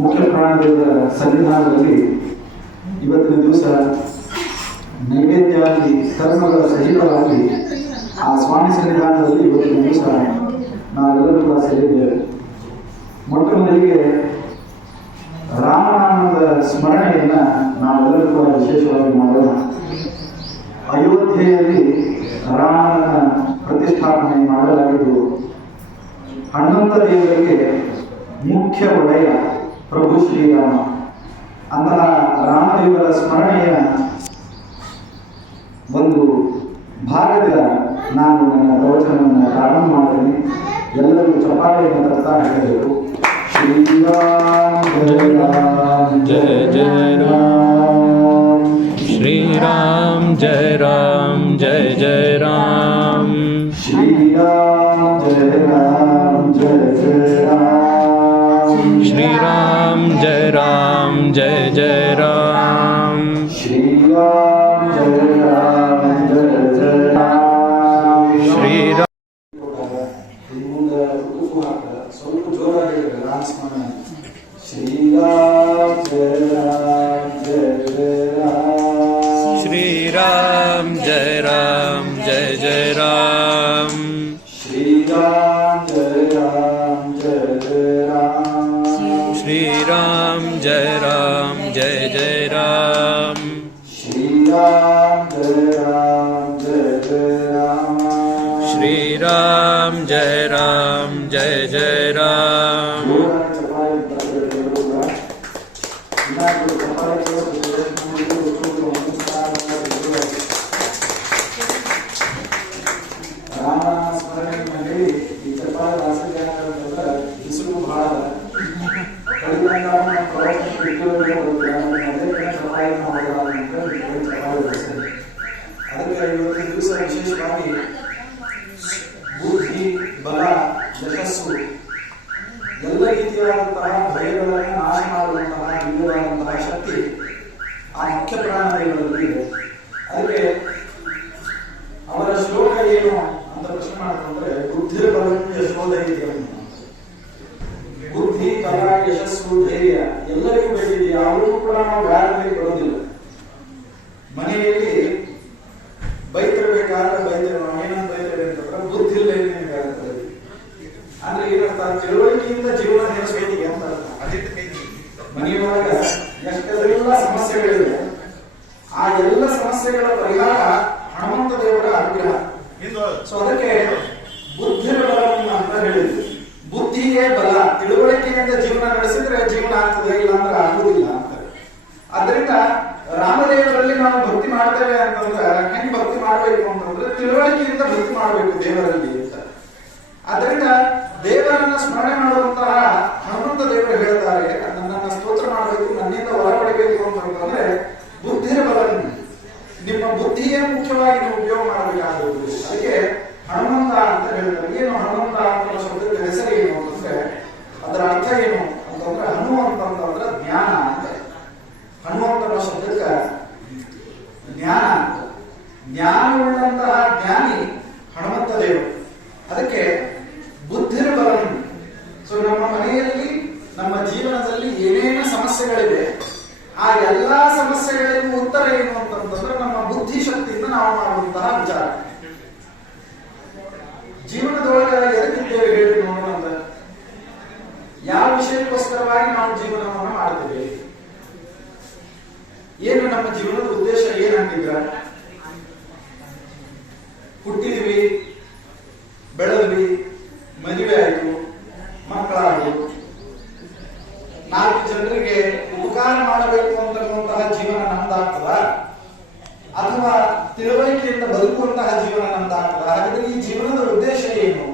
ಮುಖ್ಯ ಪ್ರಾಣದೇವರ ಸನ್ನಿಧಾನದಲ್ಲಿ ಇವತ್ತಿನ ದಿವಸ ನೈವೇದ್ಯಾದಿ ಕರ್ಮಗಳ ಸಹಿತವಾಗಿ ಆ ಸ್ವಾಮಿ ಸನ್ನಿಧಾನದಲ್ಲಿ ಇವತ್ತಿನ ದಿವಸ ನಾವೆಲ್ಲರೂ ಕೂಡ ಸೇರಿದ್ದೇವೆ. ಮೊಟ್ಟ ಮೊದಲಿಗೆ ರಾಮನಾಮದ ಸ್ಮರಣೆಯನ್ನು ನಾವೆಲ್ಲರೂ ಕೂಡ ವಿಶೇಷವಾಗಿ ಮಾಡೋಣ. ಅಯೋಧ್ಯೆಯಲ್ಲಿ ರಾಮನ ಪ್ರತಿಷ್ಠಾಪನೆ ಮಾಡಲಾಗಿದ್ದು ಹನುಮಂತ ದೇವರಿಗೆ ಮುಖ್ಯ ಒಡೆಯ ಪ್ರಭು ಶ್ರೀರಾಮ. ಅಂತಹ ರಾಮದೇವರ ಸ್ಮರಣೆಯ ಒಂದು ಭಾಗದ ನಾನು ನನ್ನ ಪ್ರವಚನವನ್ನು ಪ್ರಾರಂಭ ಮಾಡಿದ್ದೀನಿ. ಎಲ್ಲರೂ ಚಪಾಳೆಯನ್ನು ತರ್ತಾ ಹೇಳಬೇಕು. ಶ್ರೀರಾಮ್ ಜಯ ರಾಮ್ ಜಯ ಜಯ ರಾಮ್, ಶ್ರೀರಾಮ್ ಜಯ ರಾಮ್ ಜಯ ಜಯ ರಾಮ್, ಶ್ರೀರಾಮ್ ಜಯ ರಾಮ್ ಜಯ ಜಯ ರಾಮ್, ಶ್ರೀರಾಮ್ ಜಯ ರಾಮ್ ಜಯ ಜಯ ರಾಮ್, ಶ್ರೀರಾಮ್ ಜಯ ರಾಮ್ ಜಯ ಜಯ ರಾಮ್. ಶ್ರೀರಾಮ್ ಸ್ವಲ್ಪ ಜೋರಾಗಿ ರಾಮ ಸ್ಮರಣೆ. ಶ್ರೀರಾಮ್ ಜಯ ರಾಮ್ ಜಯ ಜಯ ರಾಮ್, ಶ್ರೀರಾಮ್ ಜಯ ರಾಮ್ ಜಯ ಜಯ ರಾಮ್, ಶ್ರೀರಾಮ್ ಜಯ ರಾಮ್ ಜಯ ಜಯ ರಾಮ್, ಶ್ರೀರಾಮ್ ಜಯ ರಾಮ್ ಜಯ ಜಯ ರಾಮ್, ಶ್ರೀರಾಮ್ ಜಯ ರಾಮ್ ಜಯ ಜಯ ರಾಮ್, ಶ್ರೀರಾಮ್ ಜಯ ರಾಮ್ ಜಯ ಜಯ ರಾಮ್. ರಾಮನ ಸ್ಮರಣೆ ಮಾಡಿ ಈ ಚಪಾಳ ರಾಸಗಾನ ಬಿಸಿಲು ಬಹಳ ಅದಕ್ಕೆ ಇವತ್ತಿನ ದಿವಸ ವಿಶೇಷವಾಗಿ ಬುದ್ಧಿ ಬಲ ಯಶಸ್ಸು ಎಲ್ಲ ರೀತಿಯಾದಂತಹ ಭಯಗಳನ್ನು ನಾಶ ಮಾಡುವಂತಹ ದಿವ್ಯವಾದಂತಹ ಶಕ್ತಿ ಆ ಮುಖ್ಯ ಪ್ರಾಣಗಳಲ್ಲಿ ಇದೆ. ಅದಕ್ಕೆ ಅವರ ಶ್ಲೋಕ ಏನು ಅಂತ ಪ್ರಶ್ನೆ ಮಾಡಿಕೊಂಡ್ರೆ ಬುದ್ಧಿ ಬಲ ಯಶೋಧೈರ್ಯ. ಬುದ್ಧಿ ಬಲ ಯಶಸ್ಸು ಧೈರ್ಯ ಎಲ್ಲರಿಗೂ ಬೇಕಿದೆ. ಯಾರಿಗೂ ಕೂಡ ನಾವು ವ್ಯಾಪಾರಕ್ಕೆ ಬರೋದಿಲ್ಲ. ಮನೆಯಲ್ಲಿ ಬೈತಿರ್ಬೇಕಾದ್ರೆ ಬೈತಿರ ನಾವು ಏನಂತ ಬೈತಿರ ಅಂತಂದ್ರೆ ಬುದ್ಧಿ ಇಲ್ಲ ಏನಾಗುತ್ತೆ ಅಂದ್ರೆ ಏನಂತ ತಿಳುವಳಿಕೆಯಿಂದ ಜೀವನ ನಡೆಸಬೇಕಿಗೆ ಅಂತ ಮನೆಯೊಳಗ ಎಷ್ಟೆಲ್ಲ ಸಮಸ್ಯೆಗಳಿವೆ. ಆ ಎಲ್ಲ ಸಮಸ್ಯೆಗಳ ಪರಿಹಾರ ಹನುಮಂತ ದೇವರ ಅನುಗ್ರಹ. ಸೊ ಅದಕ್ಕೆ ಬುದ್ಧಿ ಬಲ ಅಂತ ಹೇಳಿದ್ವಿ. ಬುದ್ಧಿಯೇ ಬಲ, ತಿಳುವಳಿಕೆಯಿಂದ ಜೀವನ ನಡೆಸಿದ್ರೆ ಜೀವನ ಆಗ್ತದೆ, ಇಲ್ಲ ಅಂದ್ರೆ ಆಗುವುದಿಲ್ಲ ಅಂತ. ಅದರಿಂದ ರಾಮದೇವರಲ್ಲಿ ನಾವು ಭಕ್ತಿ ಮಾಡ್ತೇವೆ ಅಂತಂದ್ರೆ ಹೆಂಗ್ ಭಕ್ತಿ ಮಾಡಬೇಕು ಅಂತಂದ್ರೆ ತಿಳುವಳಿಕೆಯಿಂದ ಭಕ್ತಿ ಮಾಡಬೇಕು ದೇವರಲ್ಲಿ ಅಂತ. ಅದರಿಂದ ದೇವರನ್ನ ಸ್ಮರಣೆ ಮಾಡುವಂತಹ ಹನುಮಂತ ದೇವರು ಹೇಳ್ತಾರೆ, ನನ್ನನ್ನ ಸ್ತೋತ್ರ ಮಾಡಬೇಕು, ನನ್ನಿಂದ ಹೊರಪಡಬೇಕು ಅಂತಂದ್ರೆ ಬುದ್ಧಿಯ ಬಲ, ನಿಮ್ಮ ಬುದ್ಧಿಯೇ ಮುಖ್ಯವಾಗಿ ನೀವು ಉಪಯೋಗ ಮಾಡಬೇಕಾಗುವುದು. ಅದಕ್ಕೆ ಹನುಮಂತ ಅಂತ ಹೇಳ್ತಾರೆ. ಏನು ಹನುಮಂತ ಅಂತ ಶಬ್ದಕ್ಕೆ ಹೆಸರು ಏನು ಅಂತಂದ್ರೆ ಅದರ ಅರ್ಥ ಏನು ಅಂತಂದ್ರೆ ಹನು ಅಂತಂದ್ರೆ ಜ್ಞಾನ ಅಂತ. ಹನುಮಂತನ ಶಬ್ದಕ್ಕೆ ಜ್ಞಾನ ಅಂತ. ಜ್ಞಾನವುಳ್ಳಂತಹ ಜ್ಞಾನಿ ಹನುಮಂತ ದೇವರು. ಅದಕ್ಕೆ ಬುದ್ಧಿರ ಬಲ. ಸೊ ನಮ್ಮ ಮನೆಯಲ್ಲಿ ನಮ್ಮ ಜೀವನದಲ್ಲಿ ಏನೇನು ಸಮಸ್ಯೆಗಳಿವೆ ಆ ಎಲ್ಲಾ ಸಮಸ್ಯೆಗಳಿಗೂ ಉತ್ತರ ಏನು ಅಂತಂದ್ರೆ ನಮ್ಮ ಬುದ್ಧಿ ಶಕ್ತಿಯಿಂದ ನಾವು ಮಾಡುವಂತಹ ವಿಚಾರ. ಜೀವನದೊಳಗೆ ಎದಕ್ಕಿದ್ದೇವೆ ಹೇಳಿ ನೋಡೋಣ ಅಂತ. ಯಾವ ವಿಷಯಕ್ಕೋಸ್ಕರವಾಗಿ ನಾವು ಜೀವನವನ್ನು ಮಾಡ್ತೇವೆ, ಏನು ನಮ್ಮ ಜೀವನದ ಉದ್ದೇಶ ಏನಂತಿದ್ರ? ಹುಟ್ಟಿದ್ವಿ, ಬೆಳೆದ್ವಿ, ಮದುವೆ ಆಯ್ತು, ಮಕ್ಕಳಾದ್ರು, 4 ಜನರಿಗೆ ಉಪಕಾರ ಮಾಡಬೇಕು ಅಂತನ್ನುವಂತಹ ಜೀವನ ನಮ್ದಾಗ್ತದ ಅಥವಾ ತಿಳುವಳಿಕೆಯಿಂದ ಬದುಕುವಂತಹ ಜೀವನ ನಮ್ದಾಗ್ತದ? ಹಾಗಾದ್ರೆ ಈ ಜೀವನದ ಉದ್ದೇಶ ಏನು?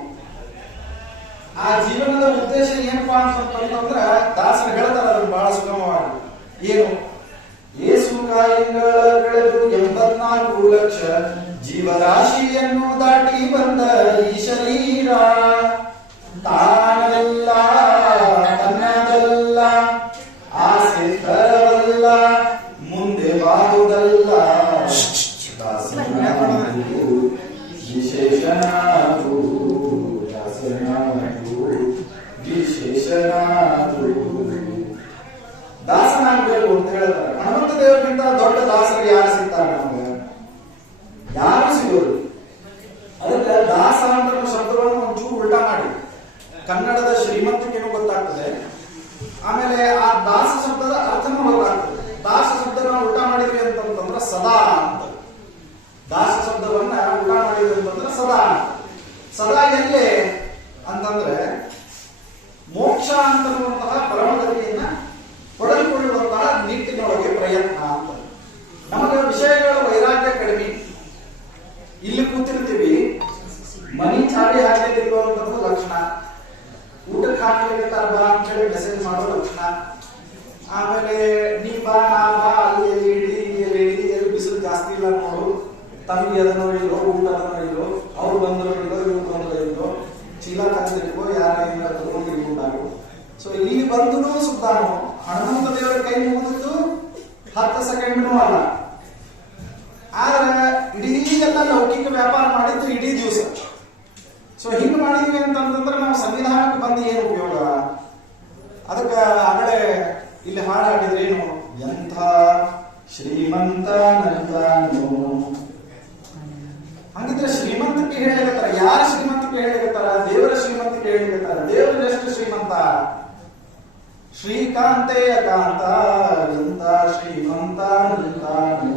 ಆ ಜೀವನದ ಉದ್ದೇಶ ಏನಪ್ಪಾ ಅಂತಂದ್ರ ದಾಸರು ಹೇಳ್ತಾರೆ ಅದನ್ನು ಬಹಳ ಸುಗಮವಾಗಿ. ಏನು? ಏಸು ಕಾಯಿಗಳು 84 ಲಕ್ಷ ಜೀವರಾಶಿಯನ್ನು ದಾಟಿ ಬಂದ ಈ ಶರೀರ ತಾನಲ್ಲ, ತನ್ನದಲ್ಲ, ಆಸೆ ತರವಲ್ಲ, ಮುಂದೆ ಬಾಹುದಲ್ಲ, ವಿಶೇಷ ವಿಶೇಷ ದೇವರಿಗಿಂತ ದೊಡ್ಡ ದಾಸರು ಯಾರು ಸಿಗ್ತಾರೆ ನಮಗೆ? ಯಾರು ಸಿಗೋದು. ಅದಕ್ಕೆ ದಾಸ ಅಂತ ಶಬ್ದವನ್ನು ಒಂಚೂರು ಉಲ್ಟಾ ಮಾಡಿ ಕನ್ನಡದ ಶ್ರೀಮಂತಿಕೆನೂ ಗೊತ್ತಾಗ್ತದೆ, ಆಮೇಲೆ ಆ ದಾಸ ಶಬ್ದದ ಅರ್ಥನೂ ಗೊತ್ತಾಗ್ತದೆ. ದಾಸ ಶಬ್ದವನ್ನು ಉಲ್ಟಾ ಮಾಡಿದ್ವಿ ಅಂತಂದ್ರೆ ಸದಾ ಅಂತ, ದಾಸ ಶಬ್ದವನ್ನ ಉಲ್ಟಾ ಮಾಡಿದ್ವಿ ಅಂತಂದ್ರೆ ಸದಾ ಅಂತ. ಸದಾ ಎಲ್ಲೇ ಅಂತಂದ್ರೆ ಮೋಕ್ಷ ಅಂತನ್ನುವಂತಹ ಪರಮಗತಿಯನ್ನ ಪಡೆದುಕೊಳ್ಳುವಂತಹ ನಿಟ್ಟಿನೊಳಗೆ ಪ್ರಯತ್ನ ಅಂತ. ನಮಗೆ ವಿಷಯಗಳ ವೈರಾಗ್ಯ ಕಡಿಮೆ. ಇಲ್ಲಿ ಕೂತಿರ್ತೀವಿ, ಮನಿ ಚಾವಿ ಹಾಕಲಿರುವಂತದ್ದು ಲಕ್ಷಣ, ಊಟಕ್ಕೆ ಹಾಕಲಿಕ್ಕೆ ಬಾ ಅಂತ ಹೇಳಿ ಮೆಸೇಜ್ ಮಾಡೋ ಲಕ್ಷಣ, ಆಮೇಲೆ ನೀ ಬಾ ನಾ ಬಾ ಅಲ್ಲಿ ಎಲ್ಲಿ ಇಡಿ ಎಲ್ಲಿ ಬಿಸಿಲು ಜಾಸ್ತಿ ಇಲ್ಲ ನೋಡು, ತಮಗೆ ಅದನ್ನೋ ಇಲ್ಲೋ ಊಟ ಅದನ್ನೋ ಇಲ್ಲೋ, ಅವ್ರು ಬಂದ್ರು ಇಲ್ಲೋ ಇವ್ರು ಬಂದ್ರು ಇಲ್ಲೋ, ಚೀಲ ತಂದಿಟ್ಕೋ ಯಾರ ತಗೊಂಡಿರ್ಬೋದು. ಸೊ ಇಲ್ಲಿ ಬಂದು ಸುದ್ದಾನು ಹನುಮಂತ ದೇವರ ಕೈ ಮುಗಿದಿದ್ದು 10 ಸೆಕೆಂಡ್ನೂ ಅಲ್ಲ. ಆದ್ರೆ ಇಡೀ ಎಲ್ಲ ಲೌಕಿಕ ವ್ಯಾಪಾರ ಮಾಡಿದ್ದು ಇಡೀ ದಿವಸ. ಸೊ ಹಿಂಗ್ ಮಾಡಿದ್ವಿ ಅಂತಂದ್ರೆ ನಾವು ಸಂವಿಧಾನಕ್ಕೆ ಬಂದು ಏನು ಉಪಯೋಗ? ಅದಕ್ಕೆ ಆಗಲೇ ಇಲ್ಲಿ ಹಾಡು ಹಾಡಿದ್ರೇನು, ಎಂಥ ಶ್ರೀಮಂತ ನಂತಾನು. ಹಂಗಿದ್ರೆ ಶ್ರೀಮಂತಿಕೆ ಹೇಳಿಕತ್ತಾರ. ಯಾರ ಶ್ರೀಮಂತಿಕೆ ಹೇಳಿಕತ್ತಾರ? ದೇವರ ಶ್ರೀಮಂತಿಕೆ ಹೇಳಿಕತ್ತಾರ. ದೇವರು ಎಷ್ಟು ಶ್ರೀಮಂತ? ಶ್ರೀಕಾಂತೆಯ ಕಾಂತ ಎಂತ ಶ್ರೀಮಂತ ನಂತಾನು.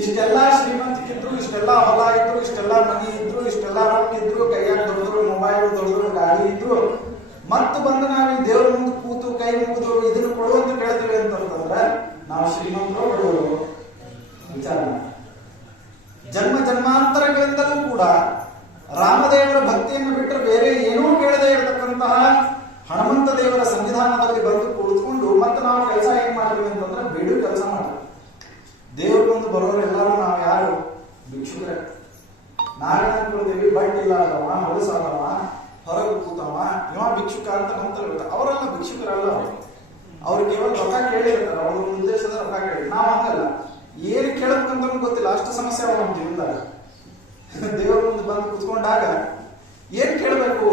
ಇಷ್ಟೆಲ್ಲ ಶ್ರೀಮಂತಿಕಿದ್ರು, ಇಷ್ಟೆಲ್ಲ ಹೊಲ ಇದ್ರು, ಇಷ್ಟೆಲ್ಲ ಮನಿ ಇದ್ರು, ಇಷ್ಟೆಲ್ಲ ರೊಕ್ಕ ಇದ್ರು, ಕೈಯಾಗ ದೊಡ್ಡದ್ರು ಮೊಬೈಲ್ ದೊಡ್ಡದ್ರು ಗಾಡಿ ಇದ್ರು, ಮತ್ತು ಬಂದು ನಾವು ಈ ದೇವ್ರ ಮುಂದೆ ಕೂತು ಕೈ ಮುಗಿದು ಇದನ್ನು ಕೊಡುವಂತ ಕೇಳ್ತೀವಿ ಅಂತಂದ್ರೆ ನಾವು ಶ್ರೀಮಂತರು ಬಡವರು? ವಿಚಾರ. ಜನ್ಮ ಜನ್ಮಾಂತರಗಳಿಂದಲೂ ಕೂಡ ರಾಮದೇವರ ಭಕ್ತಿಯನ್ನು ಬಿಟ್ಟರೆ ಬೇರೆ ಏನೂ ಕೇಳದೆ ಇರತಕ್ಕಂತಹ ಹನುಮಂತ ದೇವರ ಸಂವಿಧಾನದಲ್ಲಿ ಬಂದು ಕುಳಿತುಕೊಂಡು ಮತ್ತೆ ನಾವು ಕೆಲಸ ಏನ್ ಮಾಡ್ತೀವಿ ಅಂತಂದ್ರೆ ಬೇಡು ಕೆಲಸ ಮಾಡ್ತೀವಿ. ದೇವ್ರ ಮುಂದೆ ಬರೋರೆಲ್ಲರೂ ನಾವು ಯಾರು? ಭಿಕ್ಷುಕರೇ. ನಾವೇ ಅನ್ಕೊಳ್ತೀವಿ ಬಟ್ ಇಲ್ಲ ಅಲ್ಲವ, ಹೊಲಸಾದವ, ಹೊರಗೆ ಕೂತವ, ಇವ ಭಿಕ್ಷುಕ ಅಂತ ನಂತರ ಅವರೆಲ್ಲ ಭಿಕ್ಷುಕರಲ್ಲ. ಅವ್ರು ಕೇವಲ ರೊಕ್ಕ ಕೇಳಿರ್ತಾರೆ, ಅವ್ರ ಉದ್ದೇಶದ ರೊಕ್ಕ ಕೇಳಿ. ನಾವು ಹಂಗಲ್ಲ, ಏನು ಕೇಳಬೇಕಂತ ಗೊತ್ತಿಲ್ಲ, ಅಷ್ಟು ಸಮಸ್ಯೆ ಅವ ನಮ್ಮ ಜೀವನದಾಗ. ದೇವ್ರ ಮುಂದೆ ಬಂದು ಕುತ್ಕೊಂಡಾಗ ಏನ್ ಕೇಳಬೇಕು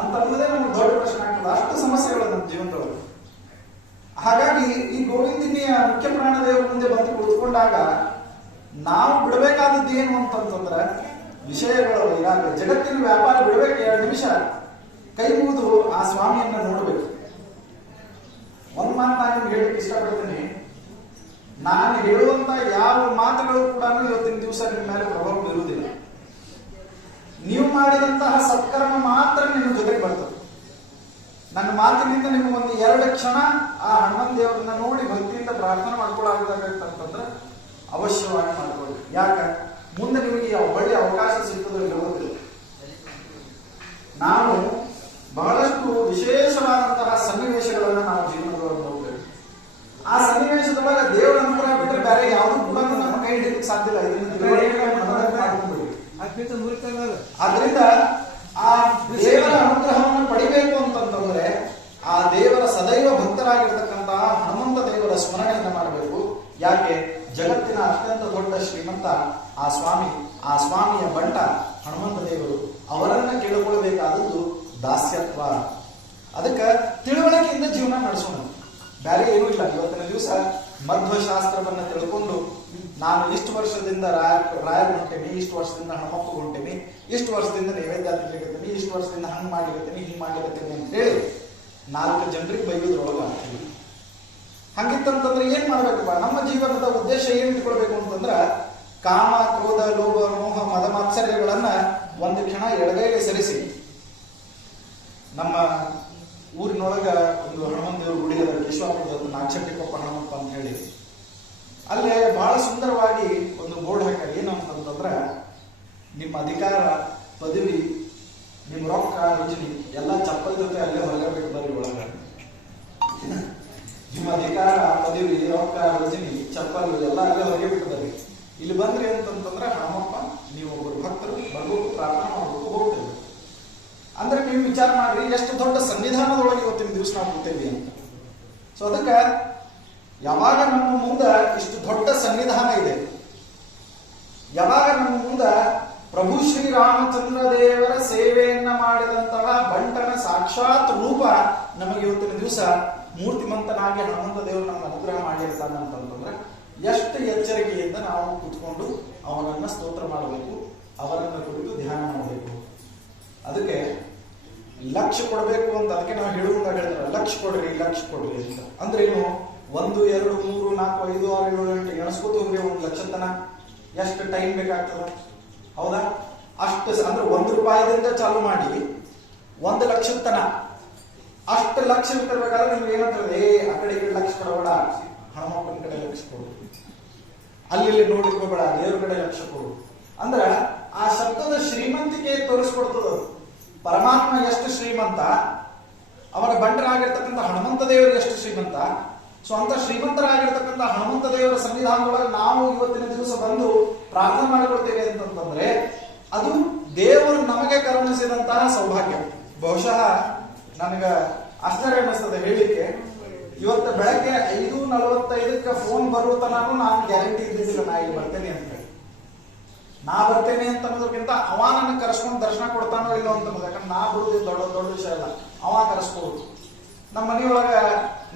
ಅಂತ ಅನ್ನೋದೇ ನಮ್ಗೆ ದೊಡ್ಡ ಪ್ರಶ್ನೆ ಆಗ್ತದೆ. ಅಷ್ಟು ಸಮಸ್ಯೆಗಳು ನಮ್ಮ ಜೀವನದೊಳಗೆ. ಹಾಗಾಗಿ ಈ ಗೋವಿಂದಿನಿಯ ಮುಖ್ಯ ಪ್ರಾಣ ದೇವರ ಮುಂದೆ ಬಂದು ಕುಳಿತುಕೊಂಡಾಗ ನಾವು ಬಿಡಬೇಕಾದದ್ದು ಏನು ಅಂತಂತಂದ್ರೆ ವಿಷಯಗಳ ವೈರಾಗ್ಯ. ಜಗತ್ತಿನ ವ್ಯಾಪಾರ ಬಿಡಬೇಕು. 2 ನಿಮಿಷ ಕೈ ಮುಗಿದು ಆ ಸ್ವಾಮಿಯನ್ನ ನೋಡಬೇಕು. ಒಂದ್ ಮಾತು ನಾನು ನಿಮ್ಗೆ ಹೇಳಕ್ಕೆ ಇಷ್ಟಪಡ್ತೀನಿ. ನಾನು ಹೇಳುವಂತ ಯಾವ ಮಾತುಗಳು ಕೂಡ ಇವತ್ತಿನ ದಿವಸ ನಿಮ್ಮ ಮೇಲೆ ಪ್ರಭಾವ ಬೀರುವುದಿಲ್ಲ. ನೀವು ಮಾಡಿದಂತಹ ಸತ್ಕರ್ಮ ಮಾತ್ರ ನಿಮ್ಮ ಜೊತೆಗೆ ಬರ್ತದೆ. ನನ್ನ ಮಾತಿನಿಂದ ನಿಮ್ಗೆ ಒಂದು 2 ಕ್ಷಣ ಆ ಹನುಮಂತ ದೇವರನ್ನ ನೋಡಿ ಭಕ್ತಿಯಿಂದ ಪ್ರಾರ್ಥನೆ ಮಾಡ್ಕೊಳ್ಳಾಗಬೇಕಂತಂದ್ರೆ ಅವಶ್ಯವಾಗಿ ಮಾಡ್ಕೊಳ್ಳಿ. ಯಾಕೆ? ಮುಂದೆ ನಿಮಗೆ ಒಳ್ಳೆ ಅವಕಾಶ ಸಿಗ್ತದೆ ಇರೋದಿಲ್ಲ. ನಾವು ಬಹಳಷ್ಟು ವಿಶೇಷವಾದಂತಹ ಸನ್ನಿವೇಶಗಳನ್ನ ನಾವು ಜೀವನದೊಳಗೆ ನೋಡ್ತೇವೆ. ಆ ಸನ್ನಿವೇಶದೊಳಗೆ ದೇವರ ಅನುಗ್ರಹ ಬಿಟ್ಟರೆ ಬೇರೆ ಯಾವುದು ಕೂಡ ನಮ್ಮ ಕೈ ಹಿಡಿಯಕ್ಕೆ ಸಾಧ್ಯ ಇಲ್ಲ. ಆದ್ರಿಂದ ಆ ದೇವರ ಅನುಗ್ರಹವನ್ನು ಪಡಿಬೇಕು ಅಂತಂತಂದ್ರೆ ಆ ದೇವರ ಸದೈವ ಭಕ್ತರಾಗಿರ್ತಕ್ಕಂತಹ ಹನುಮಂತ ದೇವರ ಸ್ಮರಣೆಯನ್ನು ಮಾಡಬೇಕು. ಯಾಕೆ? ಜಗತ್ತಿನ ಅತ್ಯಂತ ದೊಡ್ಡ ಶ್ರೀಮಂತ ಆ ಸ್ವಾಮಿ, ಆ ಸ್ವಾಮಿಯ ಬಂಟ ಹನುಮಂತ ದೇವರು. ಅವರನ್ನ ಕೇಳಿಕೊಳ್ಳಬೇಕಾದದ್ದು ದಾಸ್ಯತ್ವ. ಅದಕ್ಕೆ ತಿಳುವಳಿಕೆಯಿಂದ ಜೀವನ ನಡೆಸೋಣ, ಬೇರೆ ಏನೂ ಇಲ್ಲ. ಇವತ್ತಿನ ದಿವಸ ಮಧ್ವಶಾಸ್ತ್ರವನ್ನ ತಿಳ್ಕೊಂಡು ನಾನು ಇಷ್ಟು ವರ್ಷದಿಂದ ರಾಯರ್ ಹೊಂಟೇನಿ, ಇಷ್ಟು ವರ್ಷದಿಂದ ಹನುಮಪ್ಪ ಹೊಂಟೇನಿ, ಇಷ್ಟು ವರ್ಷದಿಂದ ನೈವೇದ್ಯ ತಿನ್ಲಿಕತ್ತೀನಿ, ಇಷ್ಟು ವರ್ಷದಿಂದ ಹಂಗ್ ಮಾಡ್ಲಿಕತ್ತೀನಿ, ಹಿಂಗ್ ಮಾಡ್ಲಿಕತ್ತೀನಿ ಅಂತ ಹೇಳಿ 4 ಜನರಿಗೆ ಬೈಯೋದ್ರೊಳಗೆ ಆಗ್ತೀವಿ. ಹಂಗಿತ್ತಂತಂದ್ರೆ ಏನ್ ಮಾಡ್ಬೇಕಪ್ಪ? ನಮ್ಮ ಜೀವನದ ಉದ್ದೇಶ ಏನ್ ಇಟ್ಕೊಳ್ಬೇಕು ಅಂತಂದ್ರ ಕಾಮ, ಕ್ರೋಧ, ಲೋಭ, ಮೋಹ, ಮದ ಮಾತ್ಸರ್ಯಗಳನ್ನ ಒಂದು ಕ್ಷಣ ಎಡಗೈಗೆ ಸರಿಸಿ ನಮ್ಮ ಊರಿನೊಳಗ ಒಂದು ಹನುಮಂತ ದೇವ್ರ ಗುಡಿ ಅದ, ಕೇಶವಾಪುರದ ನಾಗಶೆಟ್ಟಿಕೊಪ್ಪ ಹನುಮಪ್ಪ ಅಂತ ಹೇಳಿ. ಅಲ್ಲೇ ಬಹಳ ಸುಂದರವಾಗಿ ಒಂದು ಬೋರ್ಡ್ ಹಾಕ್ಯಾರ. ಏನು ಅಂತಂದ್ರೆ ನಿಮ್ಮ ಅಧಿಕಾರ, ಪದವಿ, ನಿಮ್ಮ ರೊಕ್ಕ, ರುಚಿನಿ ಎಲ್ಲ ಚಪ್ಪಲ್ ಜೊತೆ ಅಲ್ಲೇ ಹೊರಗಬೇಕು ಬರ್ರಿ ಒಳಗ. ನಿಮ್ಮ ಅಧಿಕಾರ, ಪದವಿ, ರೊಕ್ಕ, ರುಚಿನಿ, ಚಪ್ಪಲ್ ಎಲ್ಲ ಅಲ್ಲೇ ಹೊರಗೆ ಬಿಟ್ಟು ಬರ್ರಿ. ಇಲ್ಲಿ ಬಂದ್ರಿ ಅಂತಂತಂದ್ರೆ ಹನುಮಪ್ಪ ನೀವು ಒಬ್ಬರು ಭಕ್ತರು ಬರ್ಬೇಕು, ಪ್ರಾರ್ಥನೆ ಮಾಡ್ಬೇಕು, ಹೋಗ್ತೇವೆ ಅಂದ್ರೆ ನೀವು ವಿಚಾರ ಮಾಡ್ರಿ ಎಷ್ಟು ದೊಡ್ಡ ಸಂವಿಧಾನದೊಳಗೆ ಇವತ್ತಿನ ದಿವಸ ನಾವು ಕೂತೇವಿ ಅಂತ. ಸೊ ಅದಕ್ಕೆ ಯಾವಾಗ ನಮ್ಮ ಮುಂದೆ ಇಷ್ಟು ದೊಡ್ಡ ಸಂವಿಧಾನ ಇದೆ, ಯಾವಾಗ ನಮ್ಮ ಮುಂದೆ ಪ್ರಭು ಶ್ರೀರಾಮಚಂದ್ರ ದೇವರ ಸೇವೆಯನ್ನ ಮಾಡಿದಂತಹ ಬಂಟನ ಸಾಕ್ಷಿ ಸಾಕ್ಷಾತ್ ರೂಪ ನಮಗೆ ಇವತ್ತಿನ ದಿವಸ ಮೂರ್ತಿಮಂತನಾಗಿ ಹನುಮಂತ ದೇವರು ನಮ್ಮ ಅನುಗ್ರಹ ಮಾಡಿರ್ತಾನೆ ಅಂತಂದ್ರೆ ಎಷ್ಟು ಎಚ್ಚರಿಕೆಯಿಂದ ನಾವು ಕುತ್ಕೊಂಡು ಅವನನ್ನ ಸ್ತೋತ್ರ ಮಾಡಬೇಕು, ಅವರನ್ನ ಕುರಿತು ಧ್ಯಾನ ಮಾಡಬೇಕು. ಅದಕ್ಕೆ ಲಕ್ಷ್ಯ ಕೊಡಬೇಕು ಅಂತ ಅದಕ್ಕೆ ನಾವು ಹೇಳುವಾಗ ಹೇಳ್ತಾರೆ, ಲಕ್ಷ್ಯ ಕೊಡ್ರಿ ಅಂತ. ಅಂದ್ರೆ ಏನು? 1 2 3 4 5 6 7 8 ಎಣಿಸ್ಕೋತ ಹೋಗ್ರಿ. 1 ಲಕ್ಷ ತನ ಎಷ್ಟು ಟೈಮ್ ಬೇಕಾಗ್ತದ? ಹೌದಾ? ಅಷ್ಟು ಅಂದ್ರೆ 1 ರೂಪಾಯಿದಿಂದ ಚಾಲು ಮಾಡಿ 1 ಲಕ್ಷ ತನ ಅಷ್ಟು ಲಕ್ಷ ಇರ್ತಿರ್ಬೇಕಾದ್ರೆ ನಿಮ್ಗೆ ಏನಂತಂದ್ರೆ, ಆ ಕಡೆ ಈ ಕಡೆ ಲಕ್ಷ ಕೊಡಬೇಡ, ಹನುಮಪ್ಪನ ಕಡೆ ಲಕ್ಷ ಕೊಡು, ಅಲ್ಲಿ ನೋಡ್ಲಿಕ್ಕೆ ಹೋಗ್ಬೇಡ, ದೇವ್ರ ಕಡೆ ಲಕ್ಷ ಕೊಡು. ಅಂದ್ರ ಆ ಶಬ್ದದ ಶ್ರೀಮಂತಿಕೆ ತೋರಿಸ್ಕೊಡ್ತದ. ಪರಮಾತ್ಮ ಎಷ್ಟು ಶ್ರೀಮಂತ, ಅವನ ಬಂಟರಾಗಿರ್ತಕ್ಕಂಥ ಹನುಮಂತ ದೇವರು ಎಷ್ಟು ಶ್ರೀಮಂತ. ಸೊ ಅಂತ ಶ್ರೀಮಂತರಾಗಿರ್ತಕ್ಕಂಥ ಹನುಮಂತ ದೇವರ ಸನ್ನಿಧಾನದೊಳಗೆ ನಾವು ಇವತ್ತಿನ ದಿವಸ ಬಂದು ಪ್ರಾರ್ಥನೆ ಮಾಡಿಕೊಳ್ತೇವೆ ಅಂತಂದ್ರೆ ಅದು ದೇವರು ನಮಗೆ ಕರುಣಿಸಿದಂತಹ ಸೌಭಾಗ್ಯ. ಬಹುಶಃ ನನಗ ಆಶ್ಚರ್ಯ ಅನ್ನಿಸ್ತದೆ ಹೇಳಿಕ್ಕೆ. ಇವತ್ತು ಬೆಳಗ್ಗೆ 5:45 ಫೋನ್ ಬರುವ ತನೂ ನಾನು ಗ್ಯಾರಂಟಿ ಇದ್ದಿದ್ದಿಲ್ಲ ನಾ ಇಲ್ಲಿ ಬರ್ತೇನೆ ಅಂತ ಹೇಳಿ. ನಾ ಬರ್ತೇನೆ ಅಂತ ಅನ್ನೋದಕ್ಕಿಂತ ಅವ ನನ್ನ ಕರೆಸ್ಕೊಂಡು ದರ್ಶನ ಕೊಡ್ತಾನೋ ಇಲ್ಲೋ ಅಂತ ಅನ್ನೋದು. ಯಾಕಂದ್ರೆ ನಾ ಬರುದು ದೊಡ್ಡ ವಿಷಯ ಅಲ್ಲ, ಅವ ಕರೆಸ್ಕೊಡುದು. ನಮ್ಮ ಮನೆಯೊಳಗ